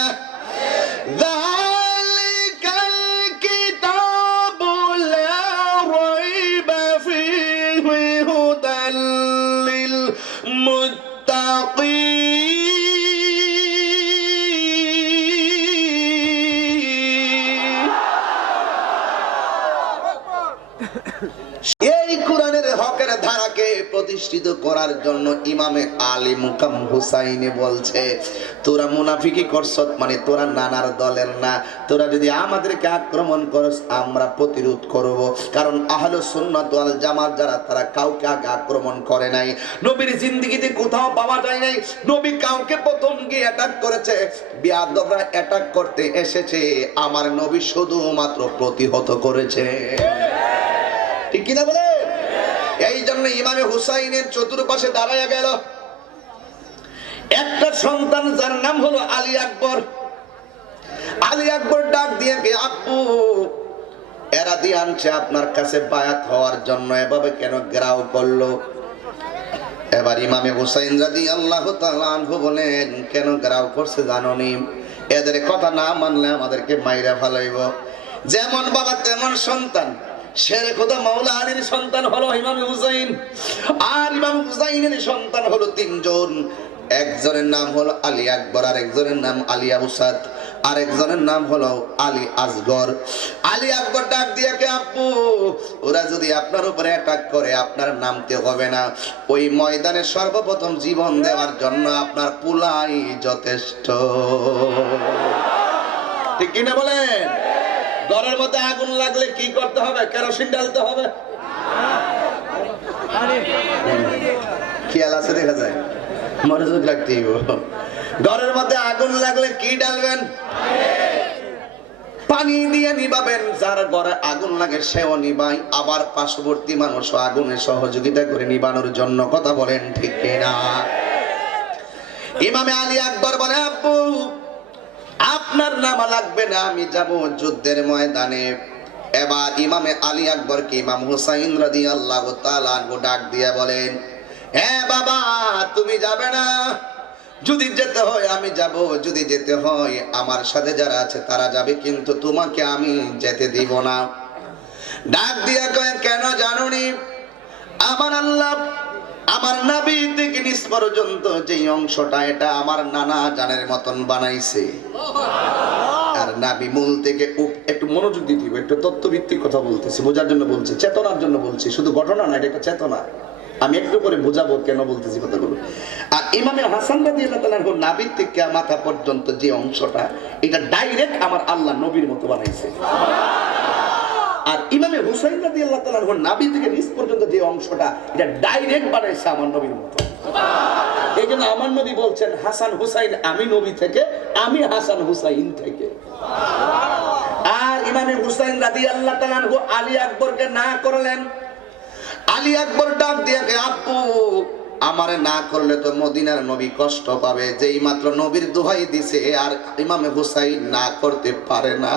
প্রতিষ্ঠিত করার জন্য ইমামে আলী মুকাম হুসাইনে বলছে, তোরা মুনাফিকি করছ, মানে তোরা নানার দলের না, তোরা যদি আমাদেরকে আক্রমণ করস আমরা প্রতিরোধ করব। কারণ আহলুস সুন্নাত ওয়াল জামাত যারা, তারা কাউকে আগে আক্রমণ করে নাই। নবীর জিন্দেগিতে কোথাও পাওয়া যায় নাই নবী কাউকে প্রথম গিয়ে অ্যাটাক করেছে। বিয়াদবরা অ্যাটাক করতে এসেছে, আমার নবী শুধুমাত্র প্রতিহত করেছে। ঠিক কিনা বলে? এই জন্য ইমামে হুসাইনের চতুর্পাশে দাঁড়ায়া গেল একটা সন্তান, যার নাম হলো আলী আকবর। আলী আকবর ডাক দিয়ে, আব্বু এরা দিয়ে আনছে আপনার কাছে বায়াত হওয়ার জন্য, এভাবে কেন ঘেরাও করলো? এবার ইমামে হুসাইন রাদিয়াল্লাহু তাআলা আনহু বলেন, কেন ঘেরাও করছে জানোনি? এদের কথা না মানলে আমাদেরকে মাইরা ফেলাইব। যেমন বাবা তেমন সন্তান। শেরে খোদা মাওলা আলীর সন্তান হলো ইমামে হুসাইন, আর ইমাম হুসাইনের সন্তান হলো তিনজন। একজনের নাম হলো আলী আকবর, আর একজনের নাম আলী আউসাদ, আর একজনের নাম হলো আলী আসগর। আলী আকবর ডাক দিয়ে, আব্বু ওরা যদি আপনার উপরে অ্যাটাক করে আপনার নামতে হবে না, ওই ময়দানে সর্বপ্রথম জীবন দেওয়ার জন্য আপনার পুলাই যথেষ্ট। ঠিক কিনা বলেন? ঘরের মধ্যে আগুন লাগলে কি করতে হবে? কেরোসিন ঢালতে হবে। খেয়াল আছে? দেখা যায় মনোযোগ রাখতেই। ঘরের মধ্যে আগুন লাগলে কি ডালবেন? পানি দিয়ে নিবাবেন। যার ঘরে আগুন লাগে সেও নিবাই, আবার পার্শ্ববর্তী মানুষও আগুনে সহযোগিতা করে নিবানোর জন্য। কথা বলেন ঠিক কিনা? ইমামে আলী আকবর বলে, আব্বু আপনার নামা লাগবে না, আমি যাব যুদ্ধের ময়দানে। এবার ইমামে আলী আকবরকে ইমাম হুসাইন রাদিয়াল্লাহু তাআলা আনহু ডাক দিয়ে বলেন, হ্যাঁ বাবা তুমি যাবে না? যদি যেতে হয় আমি যাব, যদি যেতে হয় আমার সাথে যারা আছে তারা যাবে, কিন্তু তোমাকে আমি যেতে দিব না। ডাক দিয়ে কয়, কেন জানোনি? আমার আল্লাহ আমার নবী থেকে নিজ পর্যন্ত যে অংশটা, এটা আমার নানা জানের মতন বানাইছে। আর নবী মূল থেকে একটু মনোযোগ দিতে হবে, একটু তত্ত্বভিত্তিক কথা বলতেছি, বোঝার জন্য বলছি, চেতনার জন্য বলছি, শুধু ঘটনা না, এটা একটা চেতনা। আমি একটু করে বুঝাবো কেন বলতেছি কথাগুলো। আর ইমামে হাসান রাদিয়াল্লাহু তাআলা নাভির থেকে মাথা পর্যন্ত যে অংশটা, এটা ডাইরেক্ট আমার আল্লাহ নবীর মতো বানাইছে। আর ইমামে হুসাইন রাদিয়াল্লাহু তাআলা নাভি থেকে নিচ পর্যন্ত যে অংশটা, এটা ডাইরেক্ট বানাইছে আমার নবীর মতো। এই জন্য আমার নবী বলছেন, হাসান হুসাইন আমি নবী থেকে, আমি হাসান হুসাইন থেকে। আর ইমামে হুসাইন রাদিয়াল্লাহু তাআলা আলী আকবরকে না করলেন। আলী আকবর ডাক দিয়ে, আব্বু আমারে না করলে তো মদিনার নবী কষ্ট পাবে। যেই মাত্র নবীর দোহাই দিছে, আর ইমামে হুসাইন না করতে পারে না।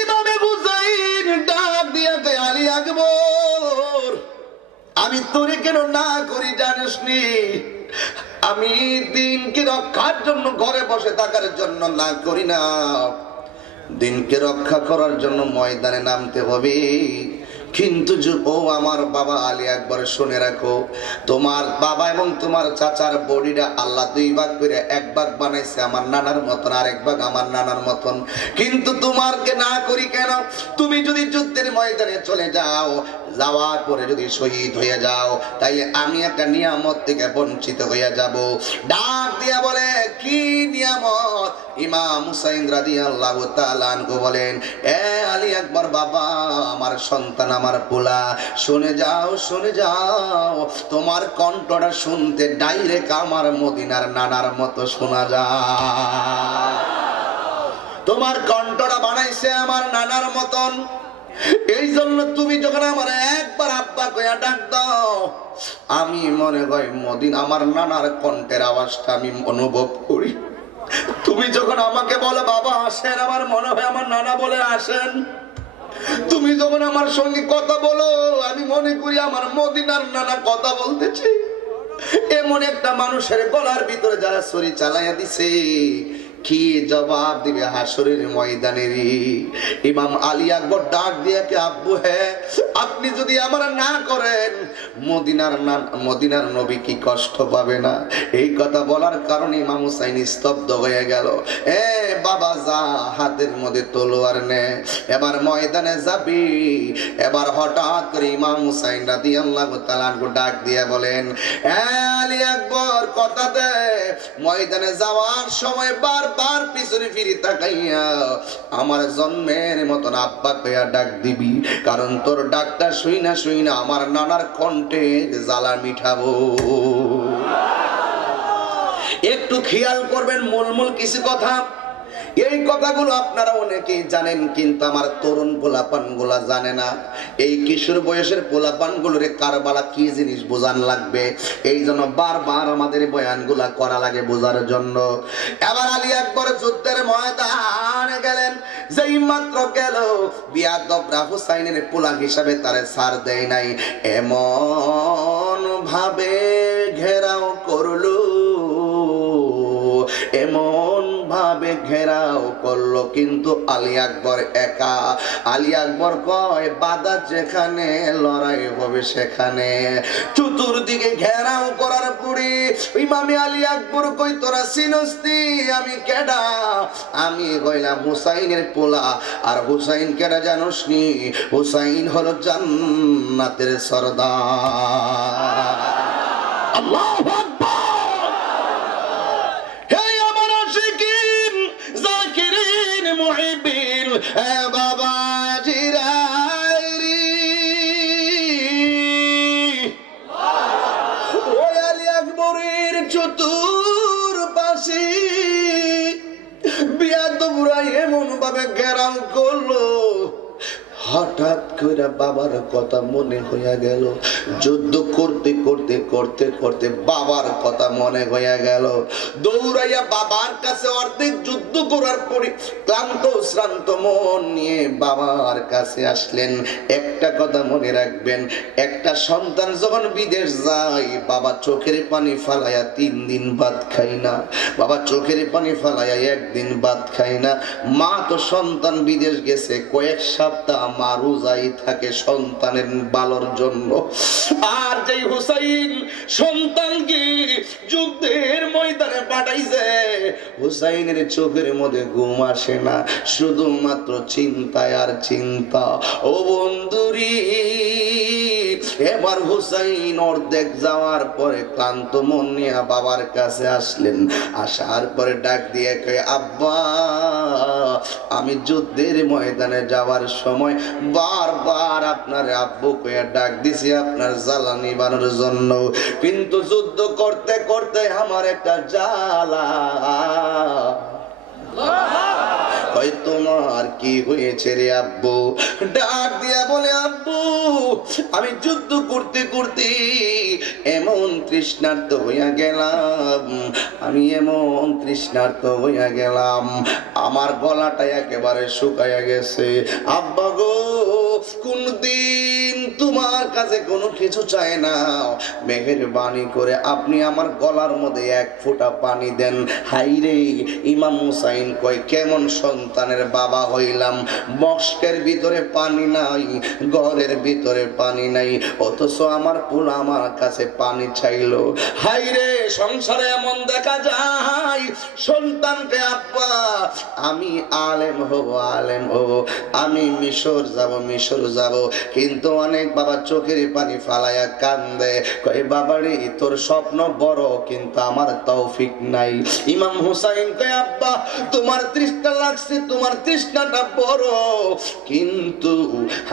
ইমামে হুসাইন ডাক দিয়ে, আলী আকবর আমি তোরে কেন না করি জানিস নি? আমি দিনকে রক্ষার জন্য ঘরে বসে থাকার জন্য না করি না, দিনকে রক্ষা করার জন্য ময়দানে নামতে হবে। কিন্তু ও আমার বাবা আলী আকবর, শুনে রাখো, তোমার বাবা এবং তোমার চাচার বডিটা আল্লাহ দুই ভাগ করে এক ভাগ বানাইছে আমার নানার মতন, আর এক ভাগ আমার নানার মতন। কিন্তু তোমারকে না করি কেন? তুমি যদি যুদ্ধের ময়দানে চলে যাও, যাওয়ার পরে যদি শহীদ হয়ে যাও, তাই আমি একটা নিয়ামত থেকে বঞ্চিত হয়ে যাব। ডাক দিয়া বলে, কি নিয়ামত? ইমাম হুসাইন রাদিয়াল্লাহু তাআলা আনহু বলেন, এ আলী আকবর বাবা, আমার সন্তান, আমার পোলা, শুনে যাও, শুনে যাও, তোমার কণ্ঠটা শুনতে ডাইরেক্ট আমার মদিনার নানার মতো শোনা যায়। তোমার কণ্ঠটা বানাইছে আমার নানার মতন। এই জন্য তুমি যখন আমার একবার আব্বা কইয়া ডাক দাও, আমি মনে হয় মদিনা আমার নানার কণ্ঠের আওয়াজটা আমি অনুভব করি। তুমি যখন আমাকে বলো বাবা আসেন, আমার মনে হয় আমার নানা বলে আসেন। তুমি যখন আমার সঙ্গে কথা বলো, আমি মনে করি আমার মদিনার নানা কথা বলতেছে। এমন একটা মানুষের গলার ভিতরে যারা ছুরি চালাইয়া দিছে, কি জবাব দিবে হাসরের ময়দানে? ইমাম আলী আকবর ডাক দিয়ে কে আব্বু, হ্যাঁ আপনি যদি আমার না করেন মদিনার নবী কি কষ্ট পাবে না? এই কথা বলার কারণে ইমাম হুসাইন স্তব্ধ হয়ে গেল। এ বাবা যা, হাতের মধ্যে তলোয়ার নে, এবার ময়দানে যাবি। এবার হঠাৎ করে ইমাম হুসাইন রাদিয়াল্লাহু তাআলা আনহু ডাক দিয়ে বলেন, এ আলী আকবর কথা দে, ময়দানে যাওয়ার সময় বারবার পিছনে ফিরে তাকাইয়া আমার জন্মের মতন আব্বা কইয়া ডাক দিবি, কারণ তোর ডাকটা শুইনা শুইনা আমার নানার কণ্ঠে জ্বালা মিঠাবো। একটু খেয়াল করবেন মূল কিছু কথা। এই কথাগুলো আপনারা অনেকেই জানেন, কিন্তু আমার তরুণ পোলাপান গুলা জানে না। এই কিশোর বয়সের পোলাপান গুলোরে কারবালা কি জিনিস বোঝান লাগবে, এই জন্য বারবার আমাদের বয়ানগুলা করা লাগে বোঝার জন্য। এবার আলী আকবর যুদ্ধের ময়দানে গেলেন, যেই মাত্র গেল বিয়াদবরা হুসাইনের পোলা হিসাবে তারে ছাড় দেয় নাই, এমন ভাবে ঘেরাও করলো, এমন ভাবে ঘেরাও করলো, কিন্তু আলী আকবর একা। আলী আকবর কয় বাধা যেখানে লড়াই হবে সেখানে। চতুর্দিকে ঘেরাও করার পরে ইমামে আলী আকবর কই তোরা চিনস্তি আমি কেডা? আমি কইলাম হুসাইনের পোলা। আর হুসাইন কেডা জানোস নি? হুসাইন হলো জান্নাতের সরদার। আল্লাহু আকবার। বাবা জিরাইরি ওই আলী আকবরের চতুর্পাশে বিয়াদবরা এমন ভাবে ঘেরাও করলো, হঠাৎ করে বাবার কথা মনে হইয়া গেল। যুদ্ধ করতে করতে করতে করতে বাবার কথা মনে হইয়া গেল। দৌড়াইয়া বাবার কাছে অর্ধেক যুদ্ধ করার পরে ক্লান্ত শ্রান্ত মন নিয়ে বাবার কাছে আসলেন। একটা কথা মনে রাখবেন, একটা সন্তান যখন বিদেশ যায়, বাবা চোখের পানি ফালাইয়া 3 দিন ভাত খাই না, বাবা চোখের পানি ফালাইয়া 1 দিন ভাত খাই না। মা তো সন্তান বিদেশ গেছে কয়েক সপ্তাহ মা রোজাই থাকে সন্তানের ভালোর জন্য। আর যেই হুসাইন সন্তানকে যুদ্ধের ময়দানে পাঠাইছে, হুসাইনের চোখের মধ্যে ঘুম আসে না, শুধুমাত্র চিন্তায় আর চিন্তা। ও বন্ধুরি, এবার হুসাইন অর্ধেক যাওয়ার পরে ক্লান্ত মন নিয়ে বাবার কাছে আসলেন। আসার পরে ডাক দিয়ে কয় আব্বা, আমি যুদ্ধের ময়দানে যাওয়ার সময় বারবার আপনার আব্বু কইয়া ডাক দিছি আপনার জ্বালা নিবানোর জন্য, কিন্তু যুদ্ধ করতে করতে আমার একটা জ্বালা। তোমার কি হয়েছে রে আব্বু? ডাক দিয়া বলে আব্বু, আমি যুদ্ধ করতে করতে এমন তৃষ্ণার্ত হইয়া গেলাম, আমি এমন তৃষ্ণার্ত হইয়া গেলাম, আমার গলাটা একেবারে শুকাইয়া গেছে। আব্বা গো, কোনদিন তোমার কাছে কোনো কিছু চাই না, মেহেরবানি করে আপনি আমার গলার মধ্যে 1 ফোঁটা পানি দেন। হাইরে, ইমাম হুসাইন কয় কেমন সন্তানের বাবা হইলাম, মস্কের ভিতরে পানি নাই, ঘরের ভিতরে পানি নাই, অথচ আমার পোলা আমার কাছে পানি চাইলো। হাইরে, সংসারে এমন দেখা যায় সন্তানকে আব্বা আমি আলেম হব, আলেম হব, আমি মিশর যাব, কিন্তু অনেক বাবা চোখের পানি ফালাইয়া কান্দে, কয় বাবারে তোর স্বপ্ন বড়, কিন্তু আমার তৌফিক নাই। ইমাম হুসাইন কয় আব্বা তোমার তৃষ্ণা লাগছে, তোমার তৃষ্ণাটা বড়, কিন্তু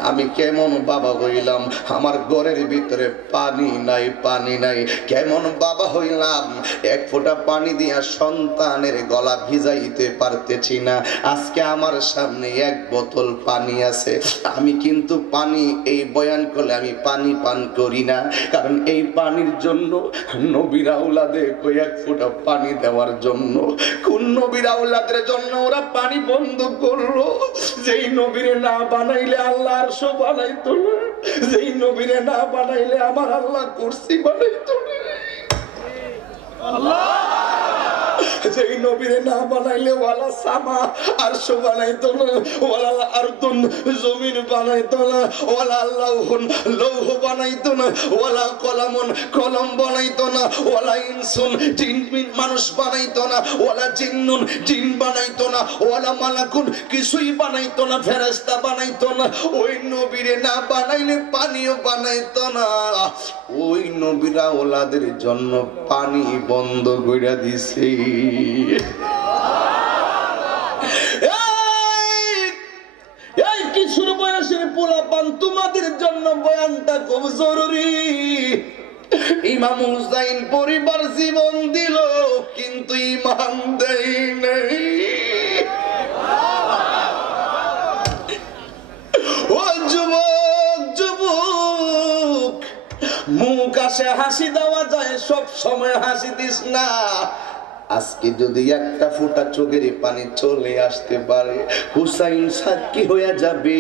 আমি কেমন বাবা হইলাম, আমার ঘরের ভিতরে পানি নাই, পানি নাই, কেমন বাবা হইলাম, 1 ফোঁটা পানি দিয়া সন্তানের গলা ভিজাইতে পারতেছি না। আজকে আমার সামনে 1 বোতল পানি আছে, আমি কিন্তু পানি, এই বয়ান করলে আমি পানি পান করি না, কারণ এই পানির জন্য নবীর আওলাদে 1 ফোঁটা পানি দেওয়ার জন্য। কোন নবীর আওলাদের জন্য ওরা পানি বন্ধ করলো? যেই নবীরে না বানাইলে আল্লাহ আরশ বানাইতো না, যেই নবীরে না বানাইলে আমার আল্লাহ কুরসি বানাইতো না। আল্লাহ যেই নবীরে না বানাইলে ওয়ালা সামা আরশ বানাইতো না, ওয়ালা আরদুন জমিন বানাইতো না, ওয়ালা লাউহুন লৌহ বানাইতো না, ওয়ালা কলামুন কলম বানাইতো না, ওয়ালা ইনসুন জিন মানুষ বানাইতো না, ওয়ালা জিন্নুন জিন বানাইতো না, ওয়ালা মালাকুন কিছুই বানাইতো না, ফেরেশতা বানাইতো না। ওই নবীরে না বানাইলে পানিও বানাইতো না। ওই নবীরা ওলাদের জন্য পানি বন্ধ কইরা দিছে। এই কিশোর বয়সের পোলাপান, তোমাদের জন্য বয়ানটা খুব জরুরি। ইমাম হুসাইন পরিবার জীবন দিল কিন্তু ইমান দেয় নাই। ও যুবক যুবক, মুখ আসে হাসি দেওয়া যায়, সব সময় হাসি দিস না। আজকে যদি একটা ফোঁটা চোখের পানি চলে আসতে পারে, হুসাইন সাক্ষী হয়ে যাবে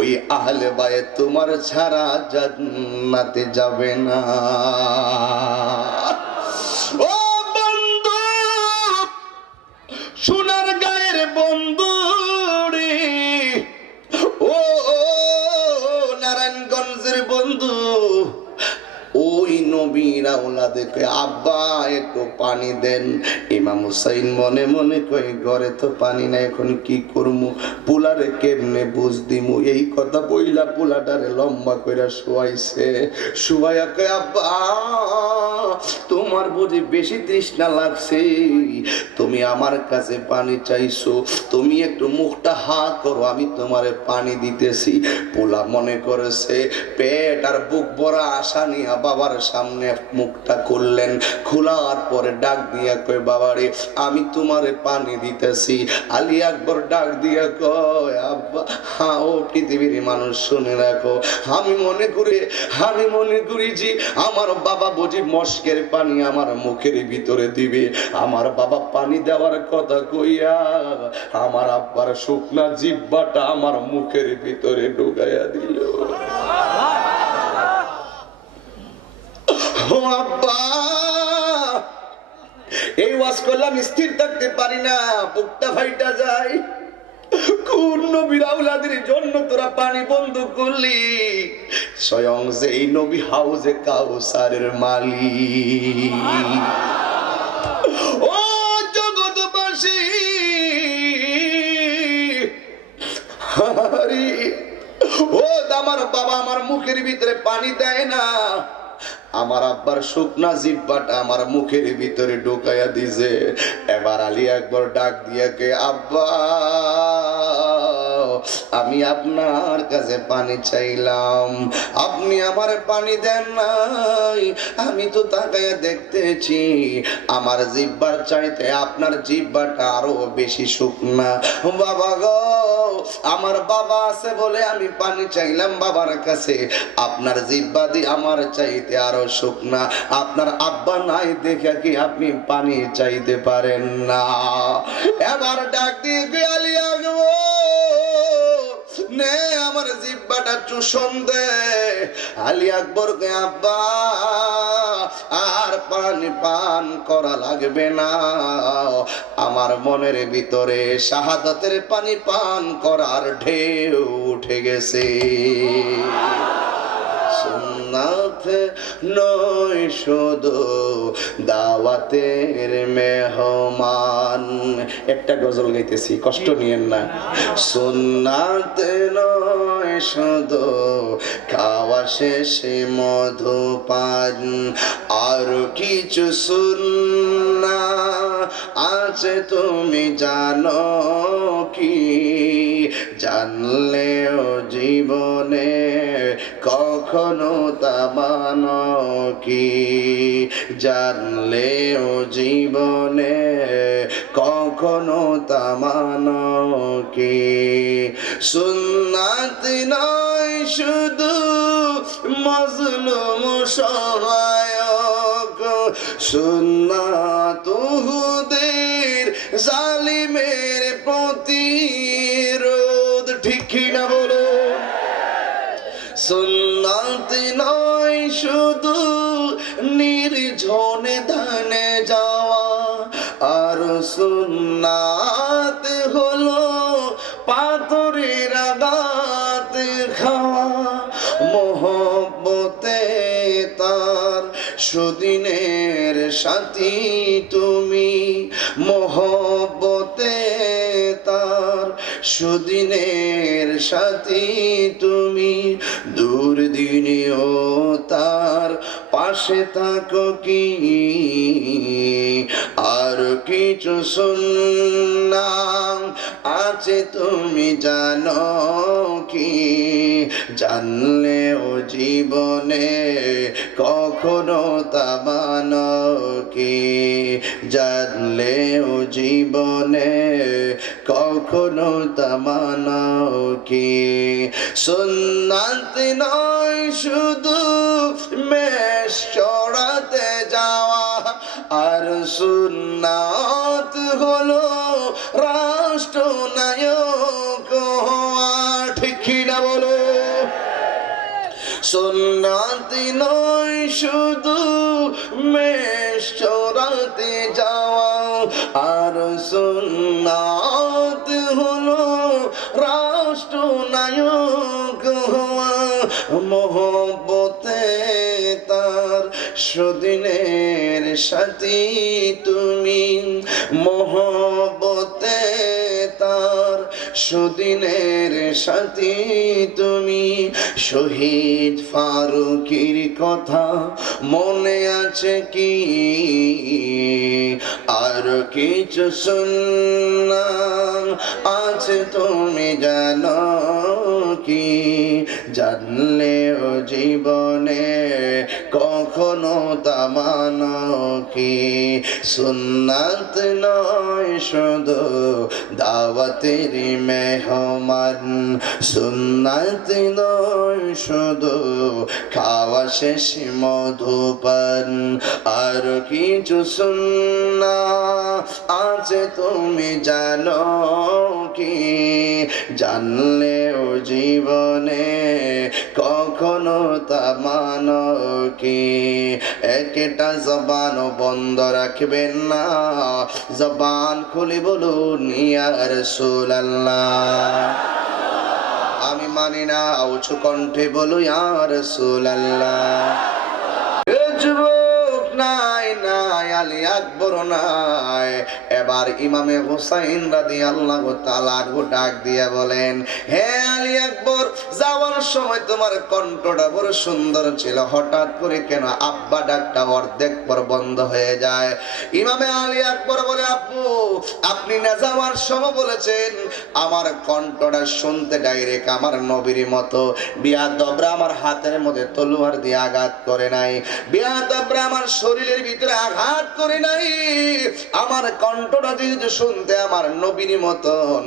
ওই আহলে বায়ে তোমার ছাড়া জান্নাতে যাবে না। ও বন্ধু, সোনার গায়ের বন্ধু রে, ও নারায়ণগঞ্জের বন্ধু, ওই নবীর আওলাদকে আব্বা একটু পানি দেন। ইমাম হুসাইন মনে মনে কই ঘরে তো পানি নাই, এখন কি করমু, পোলারে কেমনে বুঝ দিমু। এই কথা বইলা পোলাটারে লম্বা কইরা শুয়াইছে। শুয়াইয়া কই আব্বা তোমার বুঝি বেশি তৃষ্ণা লাগছে, তুমি আমার কাছে পানি চাইছো, তুমি একটু মুখটা হা করো, আমি তোমারে পানি দিতেছি। পোলা মনে করেছে পেট আর বুক ভরা আশা নিয়ে বাবার সামনে মুখটা খুললেন। খোলার পরে ডাক দিয়া কয় বাবারে আমি তোমারে পানি দিতেছি। আলী আকবর ডাক দিয়া কয় আব্বা, হ্যাঁ ও পৃথিবীর মানুষ শুনে রাখো, আমি মনে করি যে আমার বাবা বুঝি মস্কের পানি আমার মুখের ভিতরে দিবে। আমার বাবা পানি দেওয়ার কথা কইয়া আমার আব্বার শুকনা জিহ্বাটা আমার মুখের ভিতরে ঢুকাইয়া দিল। ও আব্বা, এই ওয়াজ করলাম স্থির থাকতে পারি না, বুকটা ফাইটা যায়। কোন নবীর আওলাদের জন্য তোরা পানি বন্ধ করলি? স্বয়ং যে এই নবী হাউজে কাউসারের মালিক। ও জগৎবাসী, ও আমার বাবা আমার মুখের ভিতরে পানি দেয় না, আমার আব্বার শুকনা জিহ্বাটা আমার মুখের ভিতরে ঢুকাইয়া দিছে। এবার আলী আকবর ডাক দিয়া কে আব্বা আমি আপনার কাছে পানি চাইলাম, আপনি আমার পানি দেন নাই। আমি তো তাকাইয়া দেখতেছি আমার জিহ্বার চাইতে আপনার জিহ্বাটা আরো বেশি শুকনা। বাবা গো, আমার বাবা আছে বলে আমি পানি চাইলাম বাবার কাছে, আপনার জিহ্বা দিয়ে আমার চাইতে আরো শুকনা। আপনার আব্বা নাই দেখে কি আপনি পানি চাইতে পারেন না? এবার ডাক দিয়ে আলী আকবর নে আমার জিহ্বাটা চুষণ দে। আলী আকবর কে আব্বা আর পানি পান করা লাগবে না, আমার মনের ভিতরে শাহাদাতের পানি পান করার ঢেউ উঠে গেছে। সুন্নাত নয় শুধু দাওয়াতের মেহমান। একটা গজল গাইতেছি, কষ্ট নিয়েন না। সুন্নাত নয় শুধু খাওয়া শেষে মধুপান, আর কিছু সুন্নাত আছে তুমি জানো কি? জানলেও জীবনে কখনো তা মানো কি? জানলেও জীবনে কখনো তা মানো কি? সুন্নাত নয় শুধু মজলুম সহায়ক, সুন্নাত উহুদের জালিমের প্রতিরোধ। ঠিক কি না বলো? সুন্নাত নয় শুধু নির্জনে ধানে যাওয়া, আর সুন্নাত হলো পাথরের আঘাত খাওয়া, মোহব্বতে তার সুদিনের সাথী তুমি, মোহব্বতে তার সুদিনের সাথী তুমি, দুর্দিনেও তার পাশে থাকো কি, আর কিছু সুন্নাত আছে তুমি জানো কি, জানলেও জীবনে কখনো তা মানো কি, জানলেও জীবনে কখনো তা মানো কি। সুন্নাত নয় শুধু মেষ চড়াতে যাওয়া, আর সুন্নাত হলো রাষ্ট্রনায়ক হওয়া, ঠিক কি না বলো? সুন্নাত নয় শুধু মেষ চড়াতে যাওয়া, আর সুন্নাত হলো রাষ্ট্রনায়ক হওয়া, মোহব্বতে তার সুদিনের সাথী তুমি, মোহব্বতে তার সুদিনের সাথী তুমি। শহীদ ফারুকের কথা মনে আছে কি, আর কিছু সুন্নাত আছে তুমি জানো কি, জানলেও জীবনে কখনো তা মানো কি। সুন্নাত নয় শুধু দাওয়াতের মেহমান, সুন্নাত নয় শুধু খাওয়া শেষ মধুপান, আর কিছু সুন্নাত আছে তুমি জানো কি, জানলেও জীবনে কখনো তা মানো কি। একটা জবান বন্ধ রাখবেন না, জবান খুলে বলুন ইয়া রাসূলুল্লাহ। আমি মানি না, উঁচু কণ্ঠে বলো ইয়া রাসূলুল্লাহ। এ যুবক নাই নাই, আলী আকবর নাই। এবার ইমামে হুসাইন রাদিয়াল্লাহু তাআলা ডাক দিয়া বলেন, হে আলী আকবর, যাওয়ার সময় তোমার কণ্ঠটা বড় সুন্দর ছিল, হঠাৎ করে কেন আব্বা ডাকটা অর্ধেক পর বন্ধ হয়ে যায়? ইমামে আলী আকবর বলে, আব্বু আপনি না যাওয়ার সময় বলেছেন আমার কণ্ঠটা শুনতে ডাইরেক্ট আমার নবীর মতো। বিয়াদবরা আমার হাতের মধ্যে তলোয়ার দিয়ে আঘাত করে নাই, বিয়াদবরা আমার শরীরের ভিতরে আঘাত করে নাই, আমার কণ্ঠটা যেহেতু শুনতে আমার নবীর মতন,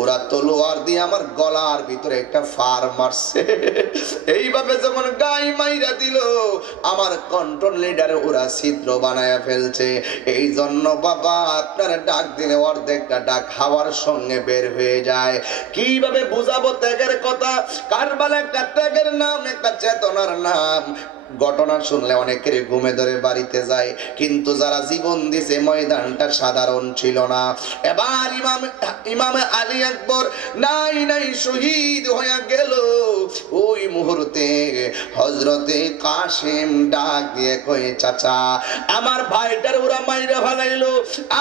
ওরা তলোয়ার দিয়ে আমার গলার ভিতরে একটা ফার মারছে। এইভাবে যখন গাই মাইরা দিল, আমার কন্ট্রোল লিডার ওরা ছিদ্র বানায়া ফেলছে। এই জন্য বাবা আপনার ডাক দিলে অর্ধেকটা ডাক হাওয়ার সঙ্গে বের হয়ে যায়। কিভাবে বুঝাবো ত্যাগের কথা? কারবালা একটা ত্যাগের নাম, একটা চেতনার নাম। ঘটনা শুনলে অনেকের ঘুমে ধরে বাড়িতে যায়, কিন্তু যারা জীবন দিছে ময়দানটা সাধারণ ছিল না। এবার ইমাম আলী আকবর নাই নাই শহীদ হয়ে গেল। ওই মুহূর্তে হযরতে কাসেম ডাক দিয়ে কয়ে, চাচা আমার ভাইটার ওরা মাইরা ফেলাইলো,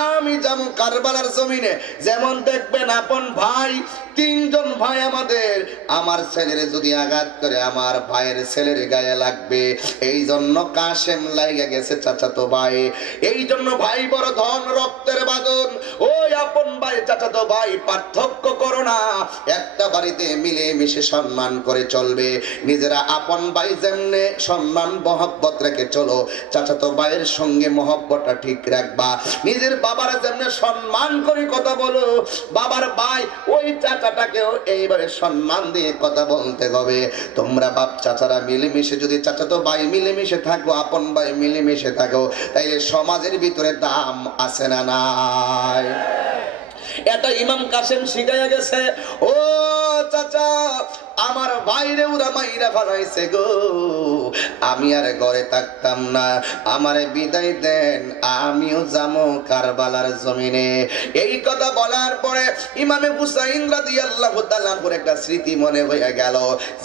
আমি যাবো কারবালার জমিনে। যেমন দেখবেন আপন ভাই, তিনজন ভাই আমাদের, আমার ছেলের যদি আঘাত করে আমার ভাইয়ের ছেলের গায়ে লাগবে। এই জন্য কাসেম লাইগা গেছে চাচাতো ভাই। এই জন্য ভাই বড় ধন, রক্তের বাঁধন। ওই আপন ভাই চাচাতো ভাই পার্থক্য করো না, একটা বাড়িতে মিলে মিশে সম্মান করে চলবে। নিজেরা আপন ভাই যেমনে সম্মান মহব্বত রেখে চলো, চাচাতো ভাইয়ের সঙ্গে মহব্বতটা ঠিক রাখবা। নিজের বাবার যেমনে সম্মান করে কথা বলো, বাবার ভাই ওই চাচাটাকেও এইবারে সম্মান দিয়ে কথা বলতে হবে। তোমরা বাপ চাচারা মিলেমিশে যদি চাচাতো ভাই মিলেমিশে থাকো, আপন ভাই মিলেমিশে থাকো, তাইলে সমাজের ভিতরে দাম আছে না নাই? এটা ইমাম কাসেম শিখাইয়া গেছে। ও চাচা, আমার বাইরে ওরা মাইরা ফেলাইছে গো, আমি আর ঘরে থাকতাম না, আমারে বিদায় দেন, আমিও যাবো কারবালার জমিনে। এই কথা বলার পরে ইমামে হুসাইন রাদিয়াল্লাহু তাআলা আনহুর একটা স্মৃতি মনে হয়ে গেল,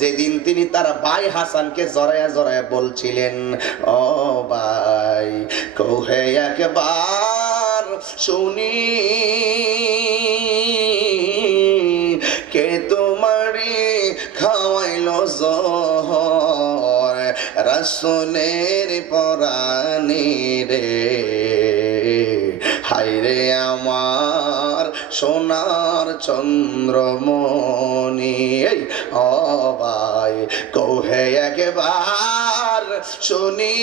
যেদিন তিনি তার ভাই হাসানকে জড়ায়া জড়ায়া বলছিলেন, ও ভাই কহে একবার শুনি কে তোমারি খাওয়াইলো জহর রাসূলের পরানি রে, হায়রে আমার সোনার চন্দ্রমণি। ও ভাই কহে একবার শুনি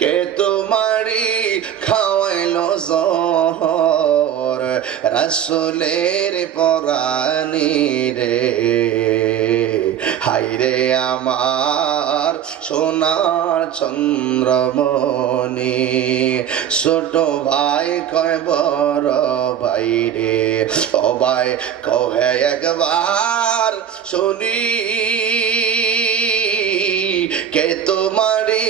কে তোমারি খাওয়াইলো জহর রাসূলের পরানি রে, হায়রে আমার সোনার চন্দ্রমণি। ছোট ভাই কয় বড় ভাই রে, ও ভাই কহে একবার শুনি কে তোমারি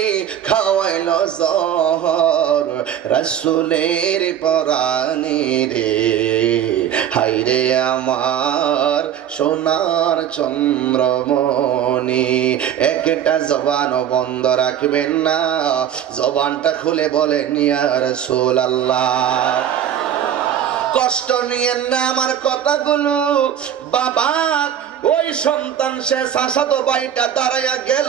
খাওয়াইলো জহর রাসূলের পরানি রে, হায়রে আমার সোনার চন্দ্রমণি। একটা জবান বন্ধ রাখবেন না, জবানটা খুলে বলেন ইয়া রাসূলুল্লাহ। কষ্ট নিয়েন না আমার কথাগুলো, বাবা ওই সন্তান সে চাচাতো ভাইটা দাঁড়াইয়া গেল,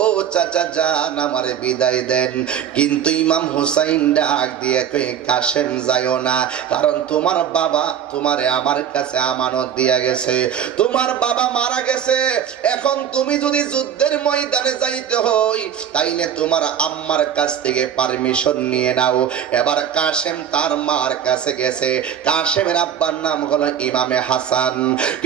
ও চাচা যান আমারে বিদায় দেন। কিন্তু ইমাম হুসাইন ডাক দিয়ে কই কাশেম যাইও না, কারণ তোমার বাবা তোমারে আমার কাছে আমানত দিয়া গেছে, তোমার বাবা মারা গেছে, এখন তুমি যদি যুদ্ধের ময়দানে যাইতে হই তাইলে তোমার আম্মার কাছ থেকে পারমিশন নিয়ে নাও। এবার কাশেম তার মার কাছে গেছে, কাশেমের আব্বার নাম হলো ইমামে হাসান,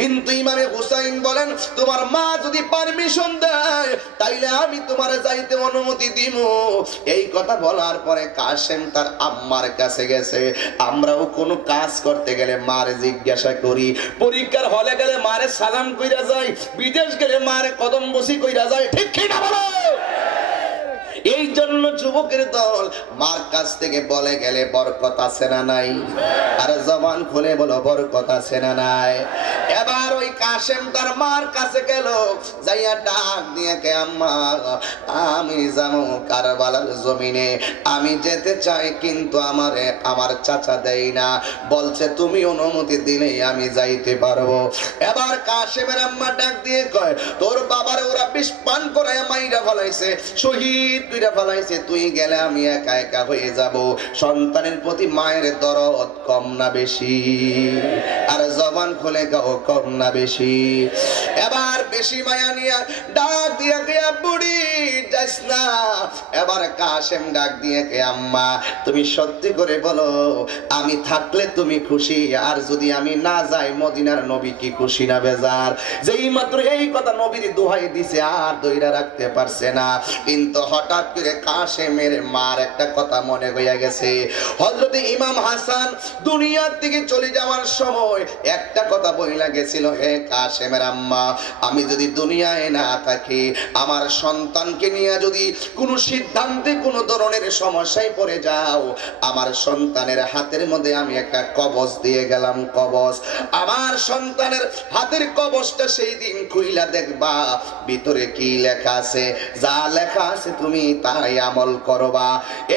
কিন্তু ইমামে হুসাইন বলেন তোমার মা যদি পারমিশন দেয় তাইলে আমি তোমার যাইতে অনুমতি দিব। এই কথা বলার পরে কাশেম তার আম্মার কাছে গেছে। আমরাও কোনো কাজ করতে গেলে মারে জিজ্ঞাসা করি, পরীক্ষার হলে গেলে মারে সালাম কইরা যায়, বিদেশ গেলে মারে কদম বসি কইরা যায়, ঠিক কি না বলো? এই জন্য যুবকের দল মার কাছ থেকে বলে গেলে বরকত আছে না নাই? আর জবান খুলে বলো বরকত আছে না নাই? এবার ওই কাশেম তার মার কাছে গেল, যাইয়া ডাক দিয়ে কে আম্মা আমি যাবো কারবালার জমিনে, আমি যেতে চাই কিন্তু আমারে আমার চাচা দেই না, বলছে তুমি অনুমতি দিলেই আমি যাইতে পারবো। এবার কাশেমের আম্মা ডাক দিয়ে কয় তোর বাবার ওরা বিষ পান করে মাইরা ফলাইছে, শহীদ কইরা ফলাইছে, তুই গেলে আমি একা একা হয়ে যাব। সন্তানের প্রতি মায়ের দরদ কম না বেশি? আর জবান খুলে গাও কম না বেশি? এবার বেশি মায়া নিয়া ডাক দিয়া গিয়া বুড়ি যাস না। এবার কাশেম ডাক দিয়ে কে আম্মা তুমি সত্যি করে বলো আমি থাকলে তুমি খুশি, আর যদি আমি না যাই মদিনার নবী কি খুশি না বেজার? যেই মাত্র এই কথা নবীর দোহাই দিছে আর দইরা রাখতে পারছে না। কিন্তু হঠাৎ করে কাশেমের মার একটা কথা মনে হইয়া গেছে, হযরত ইমাম হাসান দুনিয়ার থেকে চলে যাওয়ার সময় একটা কথা বইলা গেছিল, হে কাশেমের আম্মা আমি যদি দুনিয়ায় না থাকি, আমার সন্তানকে নিয়ে যদি কোনো সিদ্ধান্তে কোনো ধরনের সমস্যায় পড়ে যাও, আমার সন্তানের হাতের মধ্যে আমি একটা কবজ দিয়ে গেলাম, কবজ। আমার সন্তানের হাতের কবজটা সেই দিন খুইলা দেখবা ভিতরে কি লেখা আছে, যা লেখা আছে তুমি তাই আমল করবা।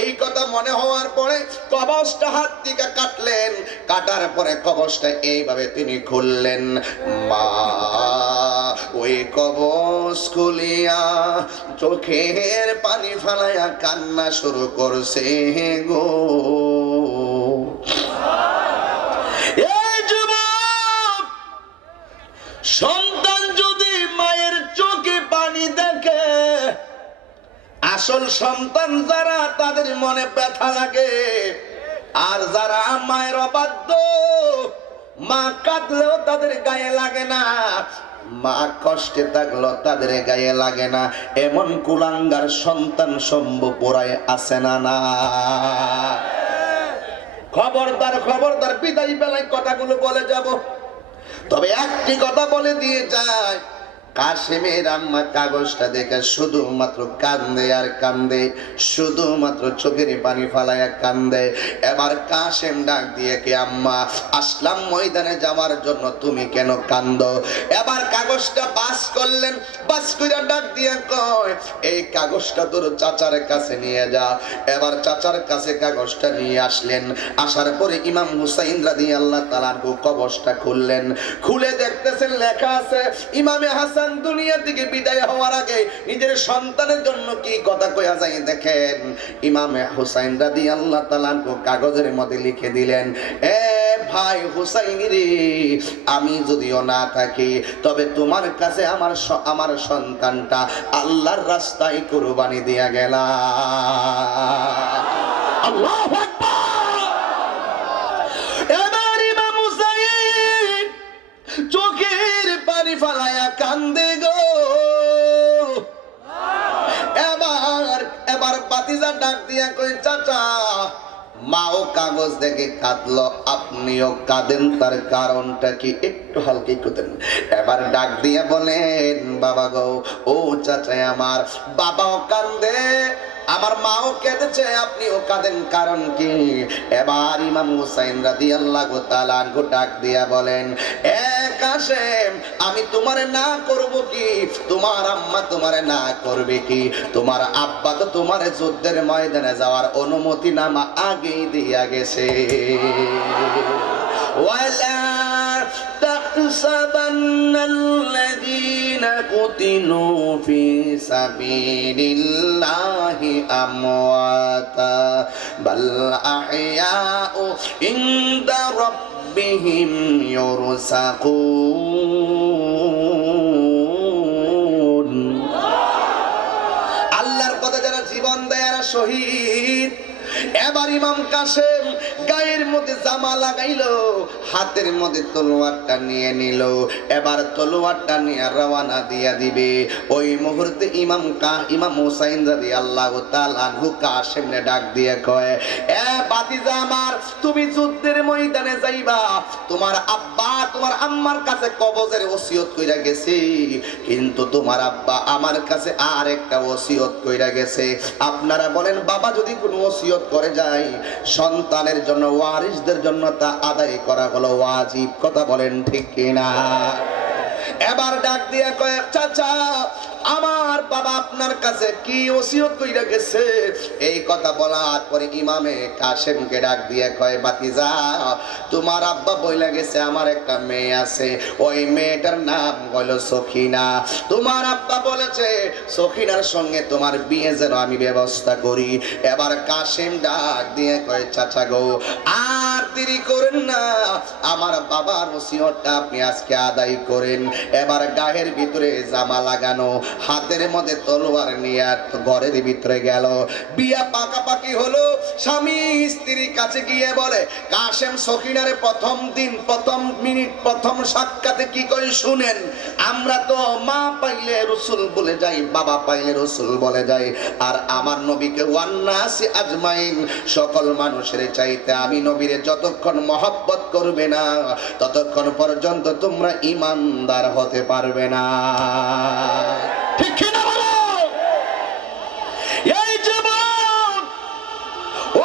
এই কথা মনে হওয়ার পরে কবজটা হাত থেকে কাটলেন, কাটার পরে কবজটা এইভাবে তিনি খুললেন। মা ওই কবজ খুলিয়া চোখের পানি ফেলাইয়া কান্না শুরু করছে গো। এই যুবক সন্তান যদি মায়ের চোখে পানি দেখে, আসল সন্তান যারা তাদের মনে ব্যথা লাগে, আর যারা মায়ের অবাধ্য মা কাঁদলেও তাদের গায়ে লাগে না, মা কষ্টে থাকলেও তাদের গায়ে লাগে না, এমন কুলাঙ্গার সন্তান সম্ভব পড়ায় আছে না? না খবরদার খবরদার, বিদায় বেলায় কথাগুলো বলে যাব। তবে একটি কথা বলে দিয়ে যায়, কাশেমের আম্মা কাগজটা দেখে শুধুমাত্র কান্দে আর কান্দে, শুধুমাত্র চোখের পানি ফালাইয়া কান্দে। এবার কাশেম ডাক দিয়ে, কে আম্মা, আসলাম ময়দানে যাওয়ার জন্য, তুমি কেন কান্দো? এবার কাগজটা বাস করলেন, বাস করে ডাক দিয়ে কয়, এই কাগজটা তোর চাচার কাছে নিয়ে যা। এবার চাচার কাছে কাগজটা নিয়ে আসলেন। আসার পরে ইমাম হুসাইন রাদিয়াল্লাহু তাআলা আনহু কবজটা খুললেন। খুলে দেখতেছেন লেখা আছে, ইমামে হাসান দুনিয়া থেকে বিদায় হওয়ার আগে নিজের সন্তানের জন্য কি কথা কইয়া যায় দেখেন। ইমামে হুসাইন রাদিয়াল্লাহু তাআলা আনহু কাগজের মধ্যে লিখে দিলেন, এ ভাই হুসাইন রে, আমি যদিও না থাকি, তবে তোমার কাছে আমার সন্তানটা আল্লাহর রাস্তায় কুরবানি দিয়া গেলাম। আল্লাহু আকবার। এবার ইমাম হুসাইন চোখের পানি ফালায়া কান্দে গো। এবার বাতিজা ডাক দিয়া কই, চাচা, মাও কাগজ দেখে কাঁদলো, আপনিও কাঁদেন, তার কারণটা কি একটু হালকা করতেন। এবার ডাক দিয়া বলেন, বাবা গো, ও চাচা আমার, বাবাও কান্দে, আমার মাও কেঁদেছে, আপনিও কাঁদেন, কারণ কি? এবার ইমাম হুসাইন রাদিয়াল্লাহু তাআলা আনহু ডাক দিয়া বলেন, এ কাশেম, আমি তোমারে না করব কি? তোমার আম্মা তোমারে না করবে কি? তোমার আব্বা তো তোমারে যুদ্ধের ময়দানে যাওয়ার অনুমতি নামা আগেই দিয়া গেছে। ওয়ালা تحسبن الذين قتلوا في سبيل الله أمواتا بل أحياء عند ربهم يرزقون। আল্লাহর পথে যারা জীবন দেয় এরা শহীদ। এবার ইমাম কাশেম গায়ের মধ্যে জামা লাগাইলো, হাতের মধ্যে তলোয়ারটা নিয়ে নিল। এবার তলোয়ারটা নিয়ে রওনা দিয়া দিবে। ওই মুহূর্তে ইমাম হুসাইন রাদিয়াল্লাহু তাআলা আনহু কাশেমকে ডাক দিয়ে কয়, এ বাতিজা আমার, তুমি যুদ্ধের ময়দানে যাইবা, তোমার আব্বা তোমার আম্মার কাছে কবজের ওসিয়ত কইরা গেছে, কিন্তু তোমার আব্বা আমার কাছে আর একটা ওসিয়ত কইরা গেছে। আপনারা বলেন, বাবা যদি কোনো ওসিয়ত করে যায়, সন্তানের জন্য, ওয়ারিসদের জন্য তা আদায় করা হলো ওয়াজিব। কথা বলেন ঠিক কিনা? এবার ডাক দিয়া কয়, চাচা, আমার বাবা আপনার কাছে কি ওসিয়ত কইরা গেছে? এই কথা বলার পরে ইমামে কাশেমকে ডাক দিয়ে কয়, বাতিজা, তোমার আব্বা বইলা গেছে আমার একটা মেয়ে আছে, ওই মেয়েটার নাম হলো সখিনা। তোমার আব্বা বলেছে সখিনার সঙ্গে তোমার বিয়ে যেন আমি ব্যবস্থা করি। এবার কাশেম ডাক দিয়ে কয়, চাচা গো, আর দেরি করেন না, আমার বাবার ওসিয়তটা আপনি আজকে আদায় করেন। এবার গায়ের ভিতরে জামা লাগানো, হাতের মধ্যে তলোয়ার নিয়ে ঘরের ভিতরে গেল। বিয়া পাকাপাকি হলো। স্বামী স্ত্রীর কাছে গিয়ে বলে, কাশেম সখিনারে প্রথম দিন, প্রথম মিনিট, প্রথম সাক্ষাতে কি করে শুনেন, আমরা তো মা পাইলে রসুল বলে যাই, বাবা পাইলে রসুল বলে যাই, আর আমার নবীকে ওয়ান্নাসি আজমাইন, সকল মানুষের চাইতে আমি নবীরে যতক্ষণ মহব্বত করবে না, ততক্ষণ পর্যন্ত তোমরা ইমানদার হতে পারবে না। ঠিক কিনা বলো? এই জীবন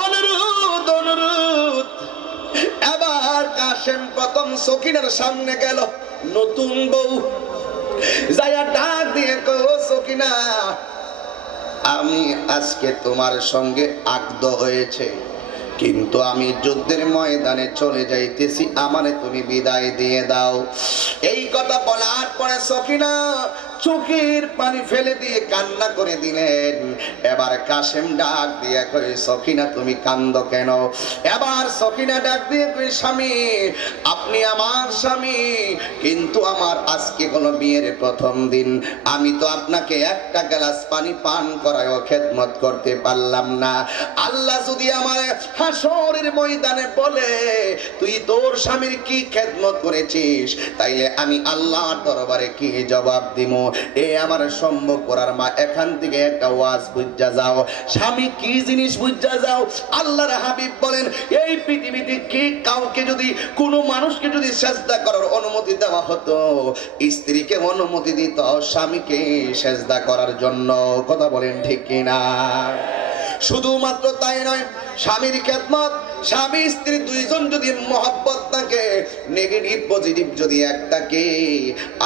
অনুরোধ অনুরোধ। এবার কাশেম প্রথম সখিনার সামনে গেল, নতুন বউ, যাইয়া ডাক দিয়ে কো, সখিনা, আমি আজকে তোমার সঙ্গে আগদ হয়েছে, কিন্তু আমি যুদ্ধের ময়দানে চলে যাইতেছি, আমারে তুমি বিদায় দিয়ে দাও। এই কথা বলার পরে সখিনা চোখের পানি ফেলে দিয়ে কান্না করে দিলেন। এবার কাশেম ডাক দিয়ে কই, সখিনা তুমি কান্দো কেন? এবার সখিনা ডাক দিয়ে কই, স্বামী, আপনি আমার স্বামী, কিন্তু আমার আজকে কোনো বিয়ের প্রথম দিন, আমি তো আপনাকে একটা গ্লাস পানি পান করায়ও খেদমত করতে পারলাম না। আল্লাহ যদি আমার হাসরের ময়দানে বলে তুই তোর স্বামীর কি খেদমত করেছিস, তাইলে আমি আল্লাহর দরবারে কি জবাব দিব? এ আমার সম্ভব করার মা, এখান থেকে একটা ওয়াজ বুঝা যাও, স্বামী কি জিনিস বুঝা যাও। আল্লাহর হাবিব বলেন এই পৃথিবীতে কি কাউকে যদি কোনো মানুষকে যদি সেজদা করার অনুমতি দেওয়া হতো, স্ত্রীকে অনুমতি দিত স্বামীকে সেজদা করার জন্য। কথা বলেন ঠিক কিনা? শুধুমাত্র তাই নয়, স্বামীর খেদমত, স্বামী স্ত্রী দুইজন যদি মহব্বত থাকে, নেগেটিভ পজিটিভ যদি একটাকে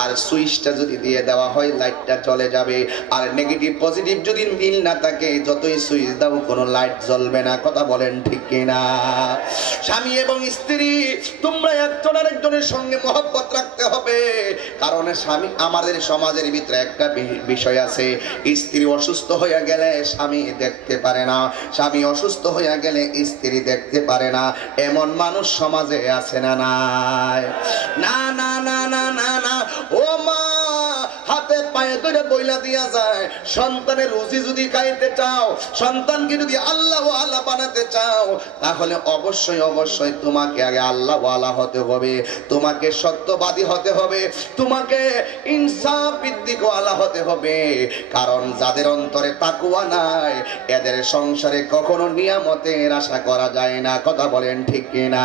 আর সুইচটা যদি দিয়ে দেওয়া হয় লাইটটা চলে যাবে, আর নেগেটিভ পজিটিভ যদি মিল না থাকে যতই সুইচ দাও কোনো লাইট জ্বলবে না। কথা বলেন ঠিক কিনা? স্বামী এবং স্ত্রী তোমরা একজন আরেকজনের সঙ্গে মহব্বত রাখতে হবে, কারণ স্বামী আমাদের সমাজের ভিতরে একটা বিষয় আছে, স্ত্রী অসুস্থ হয়ে গেলে স্বামী দেখতে পারে না, স্বামী অসুস্থ হয়ে গেলে স্ত্রী দেখতে পারে না। এমন মানুষ সমাজে আছে না নাই? না না না না না না। ও মা, হাতে পায়ে ধরে বইলা দিয়া যায়, সন্তানের রুচি যদি খাইতে চাও, সন্তানকে যদি আল্লাহ ওয়ালা বানাতে চাও, তাহলে অবশ্যই অবশ্যই তোমাকে আগে আল্লাহ ওয়ালা হতে হবে, তোমাকে সত্যবাদী হতে হবে, তোমাকে ইনসাফ ভিত্তিক ওয়ালা হতে হবে। কারণ যাদের অন্তরে তাকওয়া নাই, এদের সংসারে কখনো নিয়ামতের আশা করা যায় না। কথা বলেন ঠিক কিনা?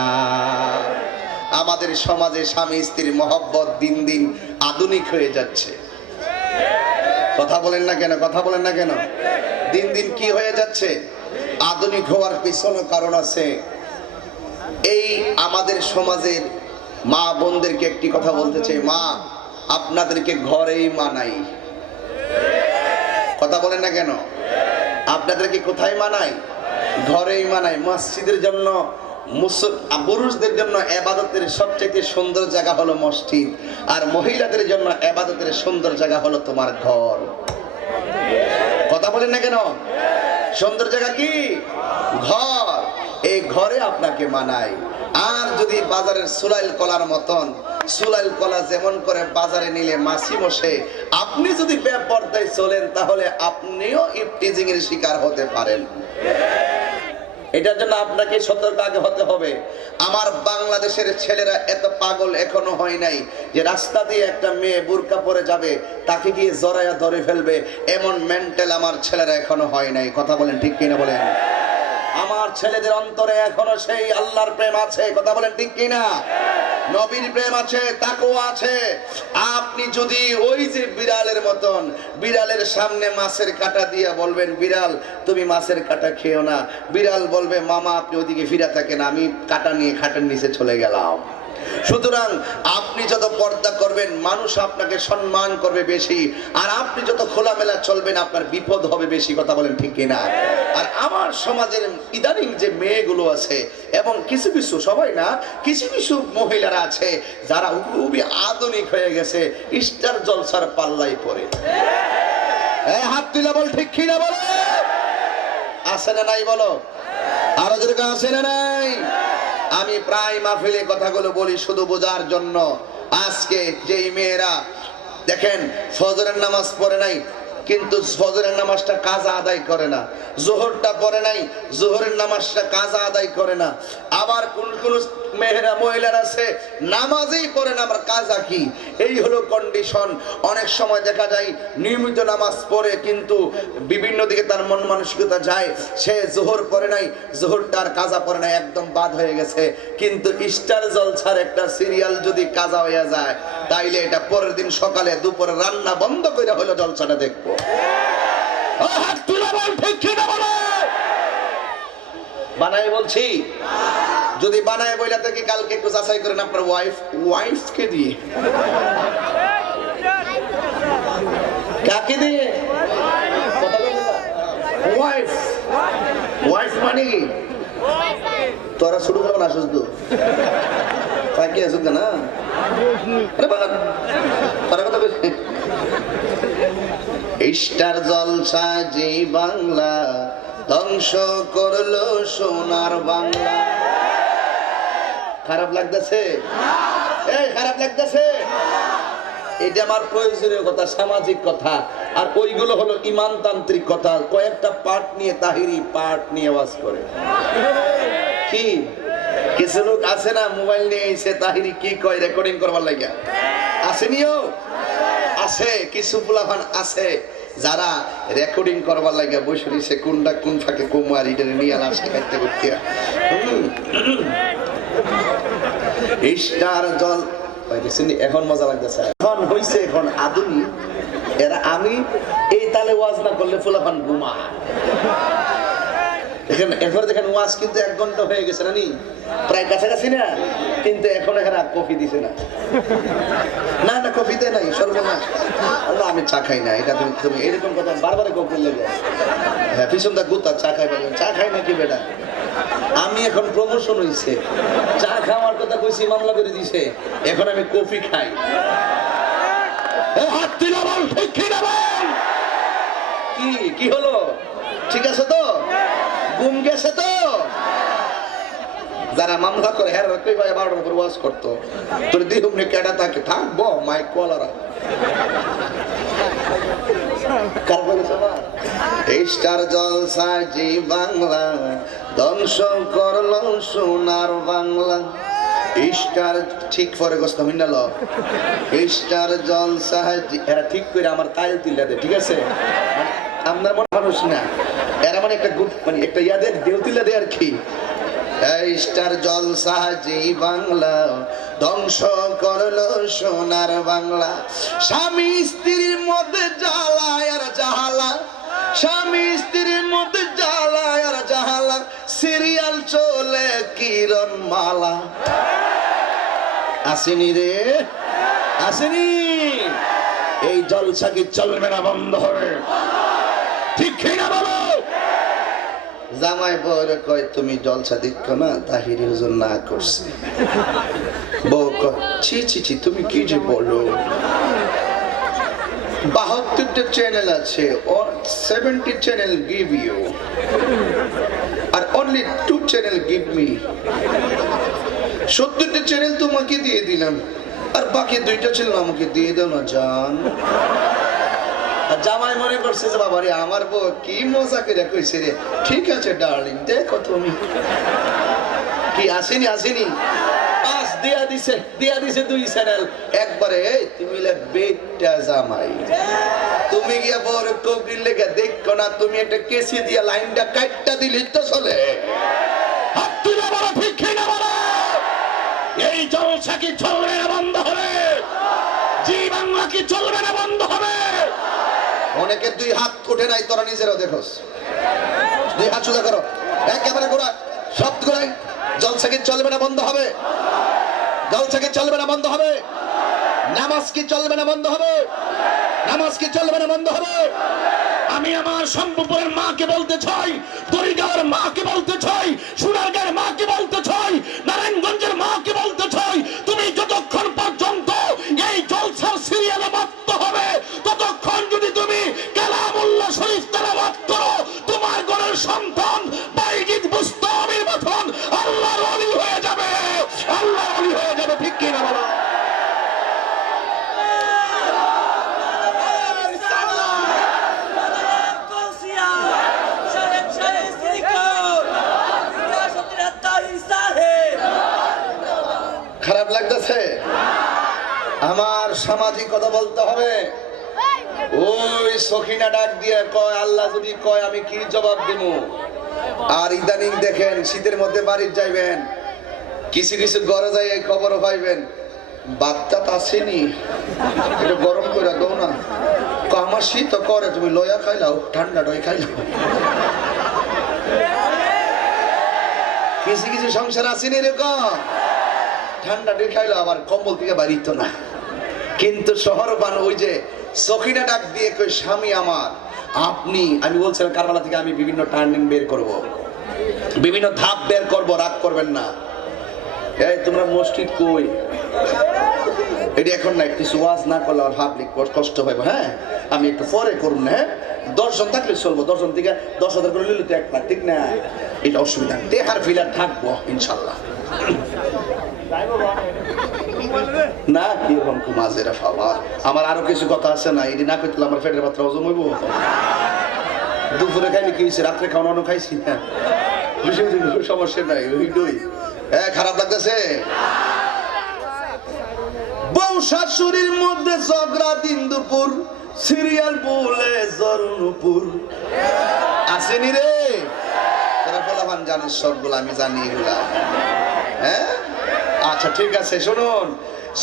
আমাদের সমাজে স্বামী স্ত্রীর মহব্বত দিন দিন আধুনিক হয়ে যাচ্ছে। কথা বলেন না কেন? কথা বলেন না কেন? দিন দিন কি হয়ে যাচ্ছে? আধুনিক হওয়ার পিছনে কারণ আছে। এই আমাদের সমাজের মা বোনদেরকে একটি কথা বলতে চাই, মা আপনাদেরকে ঘরেই মানাই। কথা বলেন না কেন? আপনাদেরকে কোথায় মানাই? ঘরেই মানাই। মসজিদের জন্য, পুরুষদের জন্য ইবাদতের সবচেয়ে সুন্দর জায়গা হলো মসজিদ, আর মহিলাদের জন্য ইবাদতের সুন্দর জায়গা হলো তোমার ঘর। কথা বলেন না কেন? সুন্দর জায়গা কি? ঘর। এই ঘরে আপনাকে মানায়। আর যদি বাজারের সুলাইল কলার মতন, সুলাইল কলা যেমন করে বাজারে নিলে মাছি বসে, আপনি যদি বেপরদায় চলেন তাহলে আপনিও ইফটিজিং এর শিকার হতে পারেন। এটার জন্য আপনাকে সতর্ক আগে হতে হবে। আমার বাংলাদেশের ছেলেরা এত পাগল এখনো হয় নাই যে রাস্তা দিয়ে একটা মেয়ে বুরকা পরে যাবে, তাকে গিয়ে জড়াইয়া ধরে ফেলবে, এমন মেন্টাল আমার ছেলেরা এখনো হয় নাই। কথা বলেন ঠিক কিনা বলেন? আমার ছেলেদের অন্তরে এখনো সেই আল্লাহর প্রেম আছে। কথা বলেন ঠিক কিনা? নবীর প্রেম আছে, তাকওয়া আছে। আপনি যদি ওই যে বিড়ালের মতন বিড়ালের সামনে মাছের কাঁটা দিয়ে বলবেন বিড়াল তুমি মাছের কাঁটা খেও না, বিড়াল বলবে মামা আপনি ওইদিকে ফিরে থাকেন, আমি কাঁটা নিয়ে খাটের নিচে চলে গেলাম। সুতরাং আপনি যত পর্দা করবেন মানুষ আপনাকে সম্মান করবে বেশি, আর আপনি যত খোলামেলা চলবেন আপনার বিপদ হবে বেশি। কথা বলেন ঠিক কিনা? আর আমার সমাজের ইদানিং যে মেয়েগুলো আছে, এবং কিছু কিছু, সবাই না, কিছু কিছু মহিলারা আছে যারা খুবই আধুনিক হয়ে গেছে, স্টার জলসার পাল্লাই পড়ে। হাত তুলে বল ঠিক কিনা বলো। আছে না নাই বলো? আরো যেরকম আছে না নাই? আমি প্রায় মাহফিলে কথাগুলো বলি শুধু বোঝার জন্য। আজকে যেই মেয়েরা দেখেন ফজরের নামাজ পড়ে নাই, কিন্তু ফজরের নামাজটা কাজা আদায় করে না, জোহরটা পড়ে নাই, জোহরের নামাজটা কাজা আদায় করে না। আবার কোন কোন মেয়েরা মহিলারা আছে নামাজই পড়ে না, আবার কাজা কি? এই হলো কন্ডিশন। অনেক সময় দেখা যায় নিয়মিত নামাজ পড়ে কিন্তু বিভিন্ন দিকে তার মন মানসিকতা যায়, সে জোহর পড়ে নাই, জোহরটা আর কাজা পড়ে নাই, একদম বাদ হয়ে গেছে। কিন্তু স্টার জলসার একটা সিরিয়াল যদি কাজা হয়ে যায়, তাইলে এটা পরের দিন সকালে দুপুরে রান্না বন্ধ করে হলো জলসাটা দেখবো। বানায় বলছি, যদি বানায় বইলা থেকে কালকে একটু যাচাই করেন আপনার ওয়াইফকে দিয়ে। কাকে দিয়ে? ওয়াইফ। ওয়াইফ মানে কি? তোরা শুরু করো না শুধু কাকে আসুক না, তোরা কথা বলছি। স্টার জলসা যে বাংলা ধ্বংস করলো সোনার বাংলা। খারাপ লাগতেছে? এই খারাপ লাগতেছে? এটা আমার প্রয়োজনীয় কথা, সামাজিক কথা। আর ওইগুলো হলো ইমানতান্ত্রিক কথা, কয়েকটা পার্ট নিয়ে তাহিরি পার্ট নিয়ে ওয়াজ করে। কি কিছু লোক আছে না মোবাইল নিয়ে এসে তাহিরি কি কয় রেকর্ডিং করবার লাগিয়া, আসেনিও আছে কিছু পোলাপান আছে যারা রেকর্ডিং করবার লাগিয়া বসে রয়েছে, কোনটা কোন ফাঁকে কুমার ইটারে নিয়ে আসে কাটতে করতে। স্টার জল এখন মজা লাগতেছে, এখন হইছে এখন আধুনিক এরা। আমি এই তালে ওয়াজ না করলে ফুলাফান ঘুমা। এরপর দেখেন ওয়াজ কিন্তু 1 ঘন্টা হয়ে গেছে না নি, প্রায় কাছাকাছি না, কিন্তু এখন এখানে কফি দিছে না। না না কফি দেয় নাই, সর্বনাশ। আল্লাহ আমি চা খাই না, এটা তুমি তুমি এরকম কথা বারবার কফি লেগে। হ্যাঁ পিছন দা গুতা চা খাই বলে, চা খাই নাকি বেটা? আমি এখন প্রমোশন হইছে, চা খাওয়ার কথা কইছি মামলা করে দিছে, এখন আমি কফি খাই। কি কি হলো? ঠিক আছে তো? ঘুম গেছে তো? যারা মামলা করে হ্যাঁ কই ভাই 12টার উপর ওয়াজ করতো, তোর দিহুমনে কেডা থাকে থাকবো মাইক কলারা স্টার জলসা জি বাংলা ধ্বংস করলো সোনার বাংলা। স্টার ঠিক পরে গোস্ত মিনাল স্টার জলসা এরা ঠিক করে আমার তাইল তুলে দেয়, ঠিক আছে? আপনার মনে মানুষ না, এরা মানে একটা গ্রুপ মানে একটা ইয়াদের দেউ তুলে দেয় আর কি। স্টার জলসা জি বাংলা ধ্বংস করলো সোনার বাংলা। স্বামী স্ত্রীর মধ্যে জ্বালায় আর জাহালা, স্বামী স্ত্রীর মধ্যে জ্বালায় আর জাহালা, সিরিয়াল চলে কিরণ মালা। আসেনি রে আসেনি? এই জলসা কি চলবে না, বন্ধ হবে? ঠিক না বলো? জামাই বউর কয় তুমি জলসা দিচ্ছ না, তাহিরি হুজুর না করছে। বউ কয় ছি ছি ছি তুমি কি যে বলো, 72টা চ্যানেল আছে, 70 চ্যানেল গিভ ইউ আর অনলি 2 চ্যানেল গিভ মি। 70টা চ্যানেল তোমাকে দিয়ে দিলাম, আর বাকি 2টা চ্যানেল আমাকে দিয়ে দাও না জান। আর জামাই মনে করছে যে বাবা রে আমার বউ কি মজা করে কইছে রে, ঠিক আছে ডার্লিং দেখো তুমি। কি আসেনি আসেনি? পাস দিয়া দিছে 2 চ্যানেল একবারে। এই তুমি লে বেটা জামাই, তুমি গিয়া বড় কোকিল লেগে দেখো না, তুমি একটা কেসি দিয়া লাইনটা কাটটা দিলি তো চলে। হাত তুলে বড় ঠিক না বড়? এই জলসা কি চলবে না, বন্ধ হবে? জি বাংলা কি চলবে না, বন্ধ হবে? অনেকে 2 হাত উঠে নাই, তোরা নিজেরাও দেখোস। 2 হাত সোজা করো, একেবারে গোড়া শব্দ করে। জলসা কি চলবে না, বন্ধ হবে? জলসা কি চলবে না, বন্ধ হবে? নামাজ কি চলবে না, বন্ধ হবে? নামাজ কি চলবে না, বন্ধ হবে? আমি আমার শম্ভুপুরের মাকে বলতে চাই, দড়িগাঁওয়ের মাকে বলতে চাই, সোনারগাঁয়ের মাকে বলতে চাই, নারায়ণগঞ্জের মাকে বলতে চাই, তুমি যতক্ষণ পর্যন্ত এই জলসার সিরিয়ালে মাত্র হবে, ততক্ষণ যদি তুমি কালামুল্লাহ শরীফ তেলাওয়াত করো, তোমার ঘরের সন্তান বাইজিদ বুস্তামির মতন আল্লাহর ওলি হয়ে যাবে, আল্লাহর ওলি হয়ে যাবে। ঠিক কি না বলো? খারাপ লাগতেছে? আমার সামাজিক কথা বলতে হবে। ওই সখিনা ডাক দিয়ে কয় আল্লাহ যদি কয় আমি কি জবাব দিব? আর ইদানিং দেখেন শীতের মধ্যে বাড়ি যাইবেন, কিছু কিছু ঘরে যাই এই খবরও পাইবেন বাচ্চা তো আসেনি, এটা গরম করে দাও না। আমার শীত করে, তুমি লয়া খাইলাও, ঠান্ডা ডই খাইলাও। কিছু কিছু সংসার আসেনি এরকম, ঠান্ডা ডই খাইলো আবার কম্বল থেকে বাড়িত না। কিন্তু শহর বান ওই যে সখিনা ডাক দিয়ে কই স্বামী আমার আপনি, আমি বলছিলাম কারবালা থেকে আমি বিভিন্ন টার্নিং বের করব, বিভিন্ন ধাপ বের করব, রাগ করবেন না। এই তোমরা মসজিদ কই? এটা এখন না, কিছু ওয়াজ না করলে আমার পাবলিক কষ্ট পাইব। হ্যাঁ আমি একটু পরে করুন না, হ্যাঁ 10 জন থাকলে চলবো, 10 জন থেকে 10,000 করে নিলে তো 1 লাখ, ঠিক না? এটা অসুবিধা, দেহার ফিলার থাকবো ইনশাল্লাহ। না কি রকম মাঝেরা বাবা, আমার আরো কিছু কথা আছে না, এটি না করতে আমার পেটের পাত্র হজম হইব। দুপুরে খাইনি কি হয়েছে, রাত্রে খাওয়ানো খাইছি না, সমস্যা নাই। খারাপ লাগতেছে? বউ শাশুড়ির মধ্যে ঝগড়া দিন দুপুর, সিরিয়াল বলে জরনুপুর আসেনি রে। তোরা বলাবান জানিস সবগুলো, আমি জানি এগুলা। হ্যাঁ আচ্ছা ঠিক আছে, শুনুন।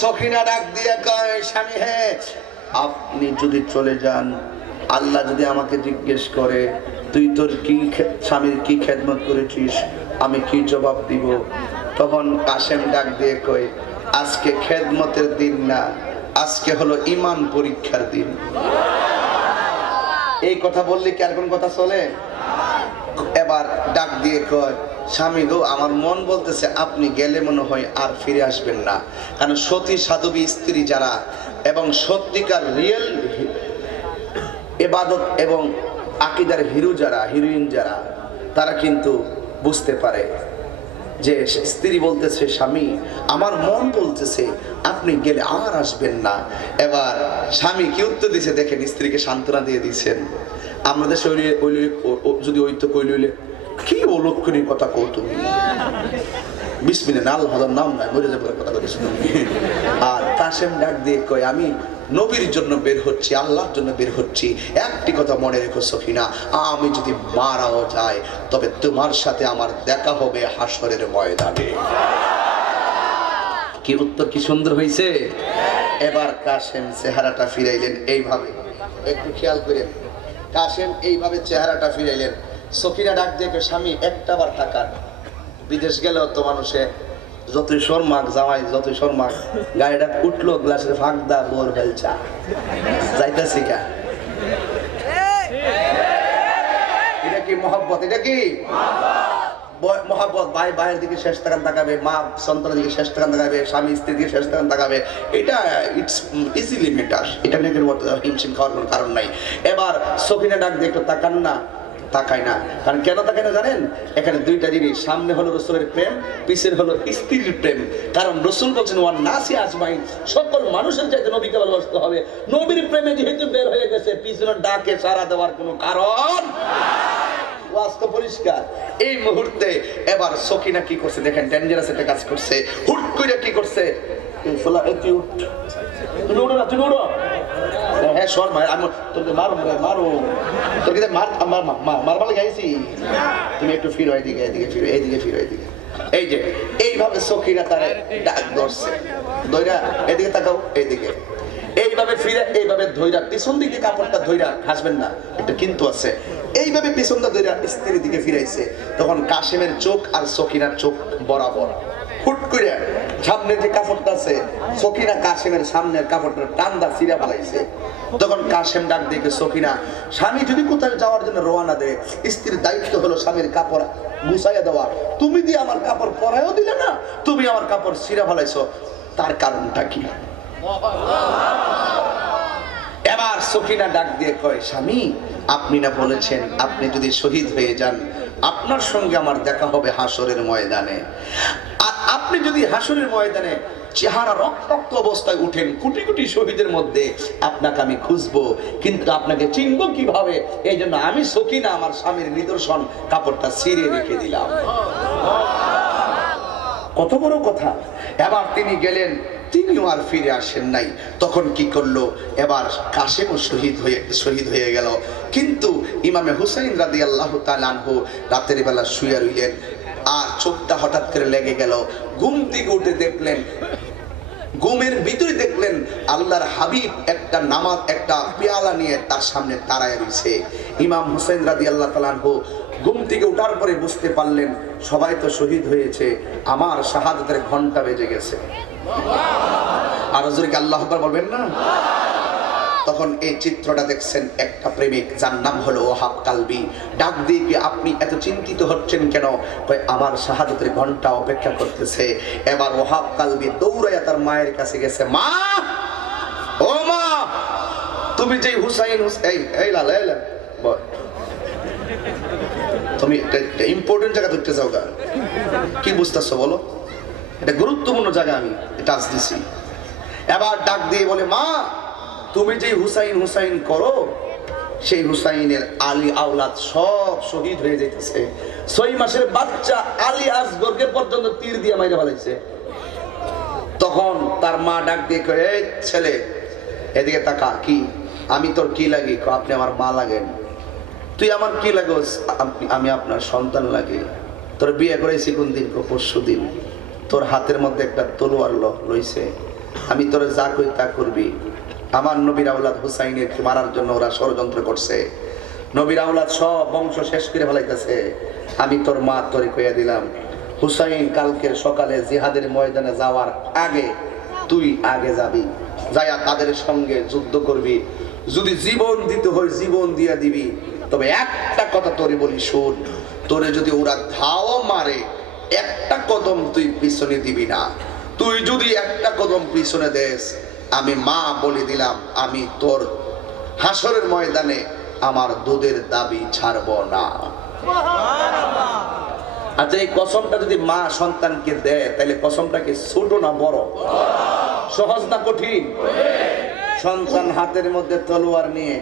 সখিনা ডাক দিয়ে কয়, স্বামী হে, আপনি যদি চলে যান, আল্লাহ যদি আমাকে জিজ্ঞেস করে তুই তোর কি স্বামীর কি খেদমত করেছিস, আমি কি জবাব দিব? তখন কাশেম ডাক দিয়ে কয়, আজকে খেদমতের দিন না, আজকে হলো ঈমান পরীক্ষার দিন। এই কথা বললে কি আর কোন কথা চলে? এবার ডাক দিয়ে কয়, স্বামী গো, আমার মন বলতেছে আপনি গেলে মনে হয় আর ফিরে আসবেন না। কারণ সতী সাধবী স্ত্রী যারা এবং সত্যিকার রিয়েল ইবাদত এবং আকীদার হিরো যারা, হিরোইন যারা, তারা কিন্তু বুঝতে পারে যে স্ত্রী বলতেছে, স্বামী আমার মন বলতেছে আপনি গেলে আর আসবেন না। এবার স্বামী কি উত্তর দিছে দেখেন, স্ত্রীকে সান্ত্বনা দিয়ে দিচ্ছেন। আমাদের শরীরে যদি ওই তো কইলে কি অলক্ষণীয় কথা কও তুমি, বিসমিল্লাহ না আল্লাহর নাম নাই, মরে যাবার কথা বলিস। আর কাশেম ডাক দিয়ে কয়, আমি নবীর জন্য বের হচ্ছি, আল্লাহর জন্য বের হচ্ছি। একটি কথা মনে রেখো সখিনা, আমি যদি মারাও যাই তবে তোমার সাথে আমার দেখা হবে হাসরের ময়দানে। কি উত্তর, কি সুন্দর হয়েছে। এবার কাশেম চেহারাটা ফিরাইলেন এইভাবে, একটু খেয়াল করেন। কাশেম এইভাবে চেহারাটা ফিরাইলেন। সখিনা ডাক দিয়ে কয়, স্বামী একটা বার তাকান। বিদেশ গেলেও তো মানুষে যতই শর্মাক, জামাই যতই শর্মাক, গাড়িটা উঠলো গ্লাসের ফাঁক দা বোর বেলচা যাইতেছি কা। এটা কি মহব্বত? এটা কি মহব্বত? ভাই ভাইয়ের দিকে শেষ তাকান তাকাবে, মা সন্তানের দিকে শেষ তাকান তাকাবে, স্বামী স্ত্রীর দিকে শেষ তাকান তাকাবে। এটা ইটস ইজিলি ম্যাটার, এটা নিয়ে হিমশিম খাওয়ার কোনো কারণ নাই। এবার সখিনা ডাক দিয়ে একটু তাকান না, তাকায় না। কারণ কেন তাকায় না জানেন? এখানে দুইটা জিনিস, সামনে হলো রসুলের প্রেম, পিছের হলো স্ত্রীর প্রেম। কারণ রসুল বলছেন ওয়ান নাসি আজমাইন, সকল মানুষের চাইতে নবীকে ভালোবাসতে হবে। নবীর প্রেমে যেহেতু বের হয়ে গেছে, পিছনে ডাকে সাড়া দেওয়ার কোনো কারণ ওয়াস্ত পরিষ্কার। এই মুহূর্তে এবার সখিনা কি করছে দেখেন, ডেঞ্জারাস একটা কাজ করছে। হুট করে কি করছে, তুমি উঠো না, তুমি উঠো। হ্যাঁ সর ভাই, আমি তোকে মারো মারো, তোকে মারবালে গাইছি। তুমি একটু ফিরো এদিকে, এদিকে ফিরো, এইদিকে ফিরো, এদিকে। এই যে এইভাবে সখিনা তারে ডাক ধরছে, ধইরা এদিকে তাকাও, এইদিকে এইভাবে ফিরে, এইভাবে ধইরা পিছন দিকে কাপড়টা ধইরা, হাসবেন না, এটা কিন্তু আছে। এইভাবে পিছনটা ধইরা স্ত্রীর দিকে ফিরাইছে। তখন কাশেমের চোখ আর সখিনার চোখ বরাবর। হুট করে সামনে যে কাপড়টা আছে, সখিনা কাশেমের সামনের কাপড়টা টান্দা ছিঁড়া ফেলাইছে। তখন কাশেম ডাক দেখে, সখিনা স্বামী যদি কোথায় যাওয়ার জন্য রওনা দেয়, স্ত্রীর দায়িত্ব হলো স্বামীর কাপড় গুছাইয়া দেওয়া। তুমি দিয়ে আমার কাপড় পরাইও দিলে না, তুমি আমার কাপড় ছিঁড়া ফেলাইছো, তার কারণটা কি? এবার সখিনা ডাক দিয়ে কয়, স্বামী আপনি না বলেছেন আপনি যদি শহীদ হয়ে যান আপনার সঙ্গে আমার দেখা হবে হাসরের ময়দানে। আর আপনি যদি হাসরের ময়দানে চেহারা রক্তাক্ত অবস্থায় উঠেন, কোটি কোটি শহীদের মধ্যে আপনাকে আমি খুঁজবো, কিন্তু আপনাকে চিনবো কিভাবে? এই জন্য আমি সখিনা আমার স্বামীর নিদর্শন কাপড়টা ছিঁড়ে রেখে দিলাম। কত বড় কথা। এবার তিনি গেলেন, তিনিও আর ফিরে আসেন নাই। তখন কি করলো, এবার কাশেমও শহীদ হয়ে গেল। কিন্তু ইমামে হুসাইন রাদিয়াল্লাহু তাআলা আনহু রাতের বেলা শুয়ে রইলেন, আর চোখটা হঠাৎ করে লেগে গেল। ঘুম থেকে উঠে দেখলেন, ঘুমের ভিতরে দেখলেন আল্লাহর হাবিব একটা নামাজ, একটা পেয়ালা নিয়ে তার সামনে দাঁড়ায় রয়েছে। ইমাম হুসাইন রাদিয়াল্লাহু তাআলা আনহু ঘুম থেকে উঠার পরে বুঝতে পারলেন সবাই তো শহীদ হয়েছে, আমার শাহাদাতের ঘন্টা বেজে গেছে। আর হুজুরকে আল্লাহু আকবার বলবেন না? তখন এই চিত্রটা দেখছেন একটা প্রেমিক, যার নাম হলো ওহাব কালবি। ডাক দিয়ে কি আপনি এত চিন্তিত হচ্ছেন কেন? আমার শাহাদাতের ঘন্টা অপেক্ষা করতেছে। এবার ওহাব কালবি দৌড়াইয়া তার মায়ের কাছে গেছে, মা ও মা, তুমি যে হুসাইন এই লালা তুমি ইম্পর্টেন্ট জায়গা ধরতে যাও, কি বুঝতেছো বলো? এটা গুরুত্বপূর্ণ জায়গা, আমি টাচ দিছি। এবার ডাক দিয়ে বলে, মা তুমি যে হুসাইন হুসাইন করো, সেই হুসাইনের আলী আওলাদ সব শহীদ হয়ে যাইতেছে। 6 মাসের বাচ্চা আলী আসগরকে পর্যন্ত তীর দিয়ে মাইরে ফেলাইছে। তখন তার মা ডাক দিয়ে কয়ে, এই ছেলে এদিকে তাকা, কি আমি তোর কি লাগি? আপনি আমার মা লাগেন। তুই আমার কি লাগোস? আমি আপনার সন্তান লাগে। তোর বিয়ে করেছি কোন দিন? পরশু দিন। তোর হাতের মধ্যে একটা তলোয়ার লইছে, আমি তোর যা কই তা করবি। আমার নবীর আওলাদ হুসাইনের মারার জন্য ওরা ষড়যন্ত্র করছে, নবীর আওলাদ সব বংশ শেষ করে ফেলাইতেছে। আমি তোর মা তোরে কইয়া দিলাম, হুসাইন কালকের সকালে জিহাদের ময়দানে যাওয়ার আগে তুই আগে যাবি, যাইয়া তাদের সঙ্গে যুদ্ধ করবি। যদি জীবন দিতে হয় জীবন দিয়া দিবি, তবে একটা কথা তোরে বলি শোন, তোরে যদি ওরা ধাও মারে একটা কদম তুই পিছনে দিবি না। তুই যদি একটা কদম পিছনে দেস, আমি মা বলে দিলাম, আমি তোর হাসরের ময়দানে আমার দুধের দাবি ছাড়ব না। আচ্ছা, এই কসমটা যদি মা সন্তানকে দেয়, তাহলে কসমটা কি ছোট না বড়? সহজ না কঠিন? সন্তান হাতের মধ্যে তলোয়ার নিয়ে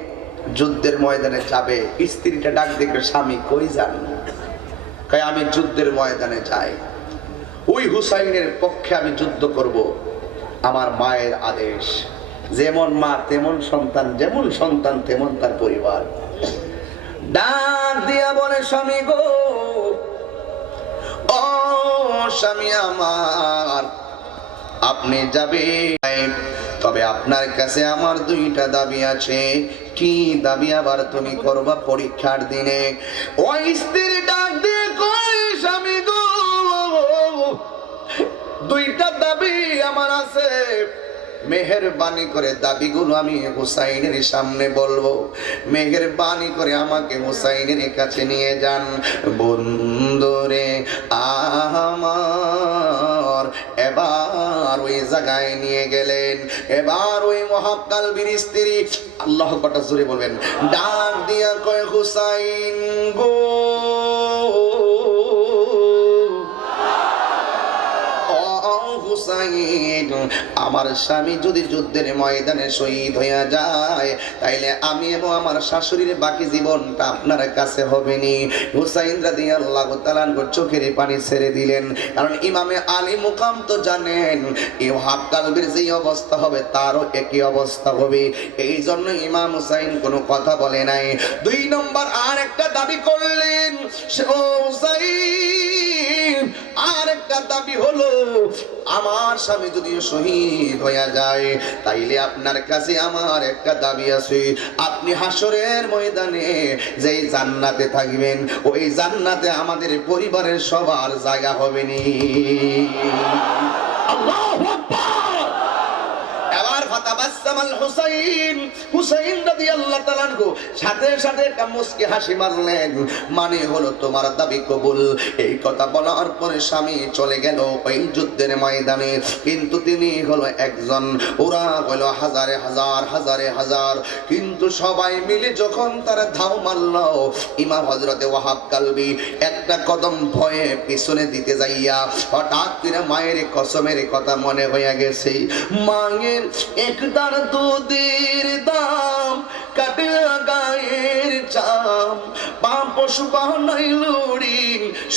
যুদ্ধের ময়দানে যাবে। স্ত্রীটা ডাক দেখবে, স্বামী কই যান? কয় আমি যুদ্ধের ময়দানে যাই, ওই হুসাইনের পক্ষে আমি যুদ্ধ করব। আমার মায়ের আদেশ, যেমন মা তেমন সন্তান, যেমন সন্তান তেমন তার পরিবার। ডাক দিয়া বলে, স্বামী গো, ও স্বামী আমার, আপনি যাবেন, তবে আপনার কাছে আমার 2টা দাবি আছে। কি দাবি আবার তুমি করবা পরীক্ষার দিনে? ওই স্ত্রী ডাক দিয়ে কই, স্বামী গো, 2টা দাবি আমার আছে, মেহেরবানি করে দাবিগুলো আমি হুসাইনের সামনে বলবো, মেহেরবানি করে আমাকে হুসাইনের কাছে নিয়ে যান। বন্ধুরে আমার এবার ওই জায়গায় নিয়ে গেলেন। এবার ওই মহাকালবীর স্ত্রী, আল্লাহু আকবার জোরে বলবেন, ডাক দিয়া কয়, হুসাইন গো, হুসাইন, আমার স্বামী যদি যুদ্ধের ময়দানে শহীদ হইয়া যায়, তাইলে আমি এবং আমার শাশুড়ির বাকি জীবনটা আপনার কাছে হবে নি। হুসাইন রাদিয়াল্লাহু তাআলা চোখের পানি ছেড়ে দিলেন, কারণ ইমামে আলী মুকাম তো জানেন, এই ওয়াহাব কালবির যে অবস্থা হবে তারও একই অবস্থা হবে। এই জন্য ইমাম হুসাইন কোনো কথা বলে নাই। 2 নম্বর আর একটা দাবি করলেন, হুসাইন আর একটা দাবি হলো, আমার স্বামী যদি শহীদ হয়ে যায়, তাইলে আপনার কাছে আমার একটা দাবি আছে, আপনি হাসরের ময়দানে যেই জান্নাতে থাকবেন, ওই জান্নাতে আমাদের পরিবারের সবার জায়গা হবে নি। আল্লাহু আকবার। এবার ফাতাবাসসামাল হুসাইন, হুসাইন রাদিয়াল্লাহু তাআলা আনহু সাথে সাথে একটা মুস্কি হাসি মারলেন, মানে হলো তোমার দাবি কবুল। এই কথা বলার পরে স্বামী চলে গেল ওই যুদ্ধের ময়দানে, কিন্তু তিনি হলো একজন, ওরা হলো হাজারে হাজার হাজারে হাজার, কিন্তু সবাই মিলে যখন তারা ধাও মারল, ইমাম হযরতে ওয়াহাব কালবি একটা কদম ভয়ে পিছনে দিতে যাইয়া হঠাৎ করে মায়ের কসমের কথা মনে হয়ে গেছে। মায়ের একদার দুধের দাম কাটিয়া গায়ের চাম, পাম পশু বানাই লড়ি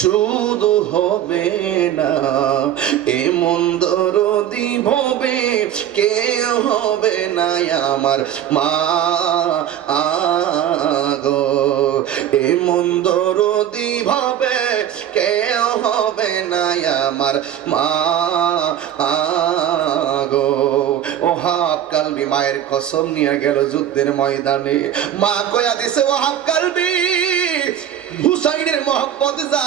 শুধু হবে না, এ মন্দর দিভবে কে হবে না আমার মা আগো, এ মন্দর দিভবে কে হবে না আমার মা আগো। ওয়াহাব কালবি মায়ের কসম নিয়ে গেল যুদ্ধের ময়দানে। মা কয়া দিছে, ওয়াহাব কালবি হুসাইনের মহব্বত যা,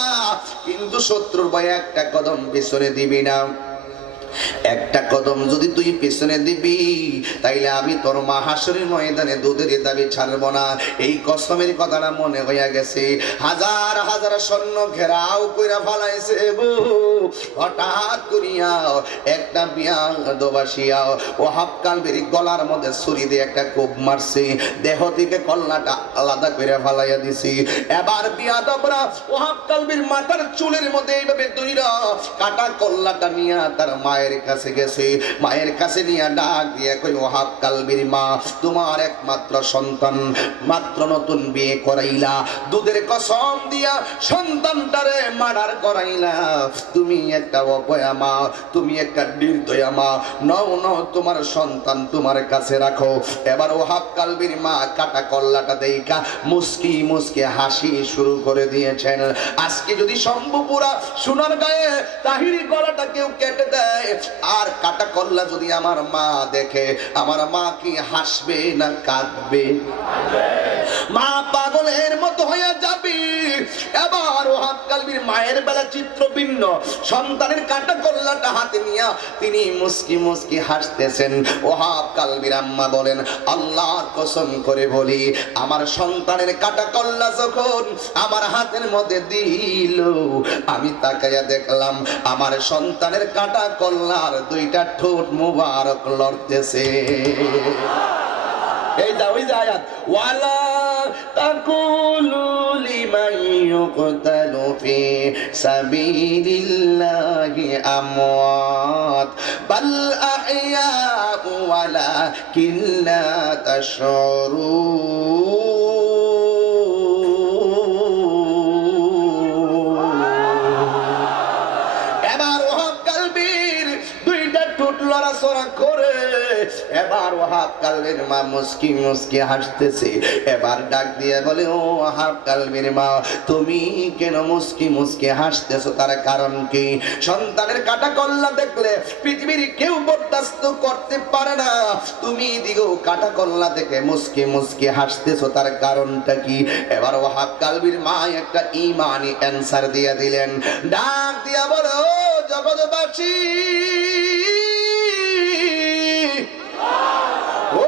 কিন্তু শত্রুর ভয়ে একটা কদম পিছনে দিবি না। একটা কদম যদি তুই পিছনে দিবি তাইলে আমি তোর মাহাশরের ময়দানে দুধের দাবি ছাড়বো না। এই কসমের কথাটা মনে হইয়া গেছে। হাজার হাজার সৈন্য ঘেরাও কইরা ফালাইছে গো। হঠাৎ করিয়া একটা বিয়াদবাসিয়া ওহাব কালবির গলার মধ্যে ছুরি দিয়ে একটা কোপ মারছে, দেহ থেকে কল্লাটা আলাদা করে ফালাইয়া দিছি। এবার বিয়াদবরা ওহাব কালবির মাথার চুলের মধ্যে এইভাবে দুইরা কাটা কল্লাটা নিয়ে তার মায়ের কাছে গেছে। মায়ের কাছে নিয়ে ডাক দিয়ে কই, ওহাব কালবির মা, তোমার একমাত্র সন্তান, মাত্র নতুন বিয়ে করাইলা, দুধের কসম দিয়া সন্তানটারে মার্ডার করাইলা, তুমি একটা অপয়া মা, তুমি একটা নির্দয়া মা, নও নও তোমার সন্তান তোমার কাছে রাখো। এবার ওহাব কালবির মা কাটা কল্লাটা দেইকা মুস্কি মুস্কি হাসি শুরু করে দিয়েছেন। আজকে যদি শম্ভুপুরা সোনার গায়ে তাহিরি গলাটা কেউ কেটে দেয় আর কাটা কল্লা যদি আমার মা দেখে, আমার মা কি হাসবে না কাঁদবে? মা পাগলের মতো হয়ে যাবে। এবার ওহাব কালবির মায়ের বেলা চিত্র ভিন্ন। সন্তানের কাটা কল্লাটা হাতে নিয়ে তিনি মুস্কি মুস্কি হাসতেছেন। ওহাব কালবির আম্মা বলেন, আল্লাহর কসম করে বলি, আমার সন্তানের কাটা কল্লা যখন আমার হাতের মধ্যে দিল, আমি তাকাইয়া দেখলাম আমার সন্তানের কাটা কল্লার দুইটা ঠোঁট মুবারক লড়তেছে। এই যা ওই আয়াত, ওয়ালা তাকুলু লিমান ইউকতালু ফি সাবিলিল্লাহি আমওয়াত বাল আহইয়াউ ওয়ালাকিন লা তাশউরুন। এবার ওহাব কালবির দুইটা ঠোঁট লড়াচড়া করে। এবার ওহাব কালবির মা মুস্কি মুস্কি হাসতেছে। এবার ডাক দিয়ে বলে, ও ওহাব কালবির মা, তুমি কেন মুস্কি মুস্কি হাসতেছো? তার কারণ কি? সন্তানের কাটা কল্লা দেখলে পৃথিবীর কেউ বরদাস্ত করতে পারে না, তুমি দিগো কাটা কল্লা দেখে মুস্কি মুস্কি হাসতেছো, তার কারণটা কি? এবার ওহাব কালবির মা একটা ইমানি অ্যানসার দিয়ে দিলেন। ডাক দিয়া বলো, ও জগৎবাসী, ও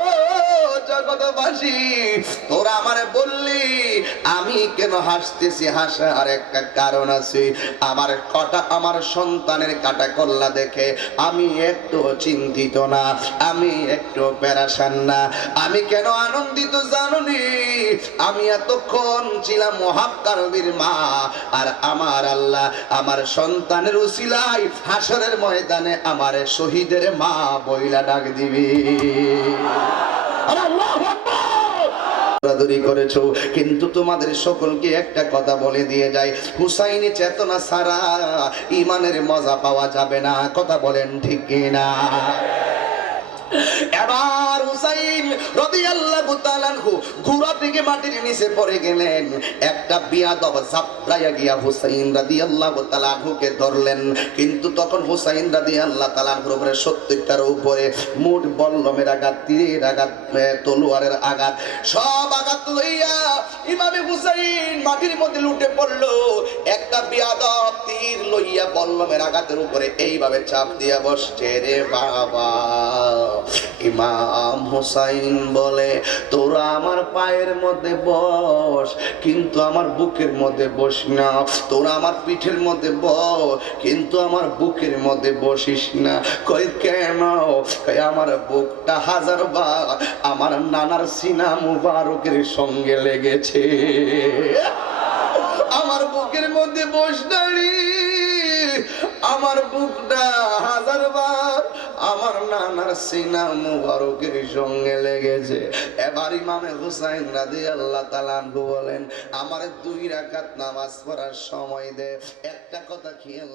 জগৎবাসী, তোরা আমারে বললি আমি কেন হাসতেছি? হাসার একটা কারণ আছে। আমার সন্তানের কাটা কল্লা দেখে আমি একটু চিন্তিত না, আমি একটু পেরেশান না। আমি কেন আনন্দিত জানুনি? আমি এতক্ষণ ছিলাম ওহাব কালবির মা, আর আমার আল্লাহ আমার সন্তানের উসিলায় হাসরের ময়দানে আমার শহীদের মা বইলা ডাক দিবি। করেছো, কিন্তু তোমাদের সকলকে একটা কথা বলে দিয়ে যায়, হুসাইনি চেতনা ছাড়া ইমানের মজা পাওয়া যাবে না। কথা বলেন ঠিক কিনা? এবার হুসাইন রাদিয়াল্লাহু তাআলা আনহু ঘোড়া থেকে মাটির নিচে পড়ে গেলেন। একটা বিয়াদব জাপড়াইয়া গিয়া হুসাইন রাদিয়াল্লাহু তাআলা আনহুকে ধরলেন। কিন্তু তখন হুসাইন রাদিয়াল্লাহু তাআলা আনহুর উপরে 70টার উপরে মোট বল্লমের আঘাত, তীরের আঘাত, তলোয়ারের আঘাত, সব আঘাত লইয়া ইমামে হুসাইন মাটির মধ্যে লুটে পড়লো। একটা বিয়াদব তীর লইয়া বল্লমের আঘাতের উপরে এইভাবে চাপ দিয়া বসছে। রে বাবা, ইমাম হুসাইন বলে, তোরা আমার পায়ের মধ্যে বস, কিন্তু আমার বুকের মধ্যে বস না। তোরা আমার পিঠের মধ্যে বস, কিন্তু আমার বুকের মধ্যে বসিস না। কই কেন? কই আমার বুকটা 1000 বার আমার নানার সিনা মুবারকের সঙ্গে লেগেছে। আমার বুকের মধ্যে বস দাঁড়ি, আমার বুকটা 1000 বার আমার নানার সিনা মুবারকের সঙ্গে লেগেছে। এবার ইমামে হুসাইন রাদিয়াল্লাহু তাআলা আনহু বলেন, আমার 2 রাকাত নামাজ পড়ার সময় দে। একটা কথা খেয়াল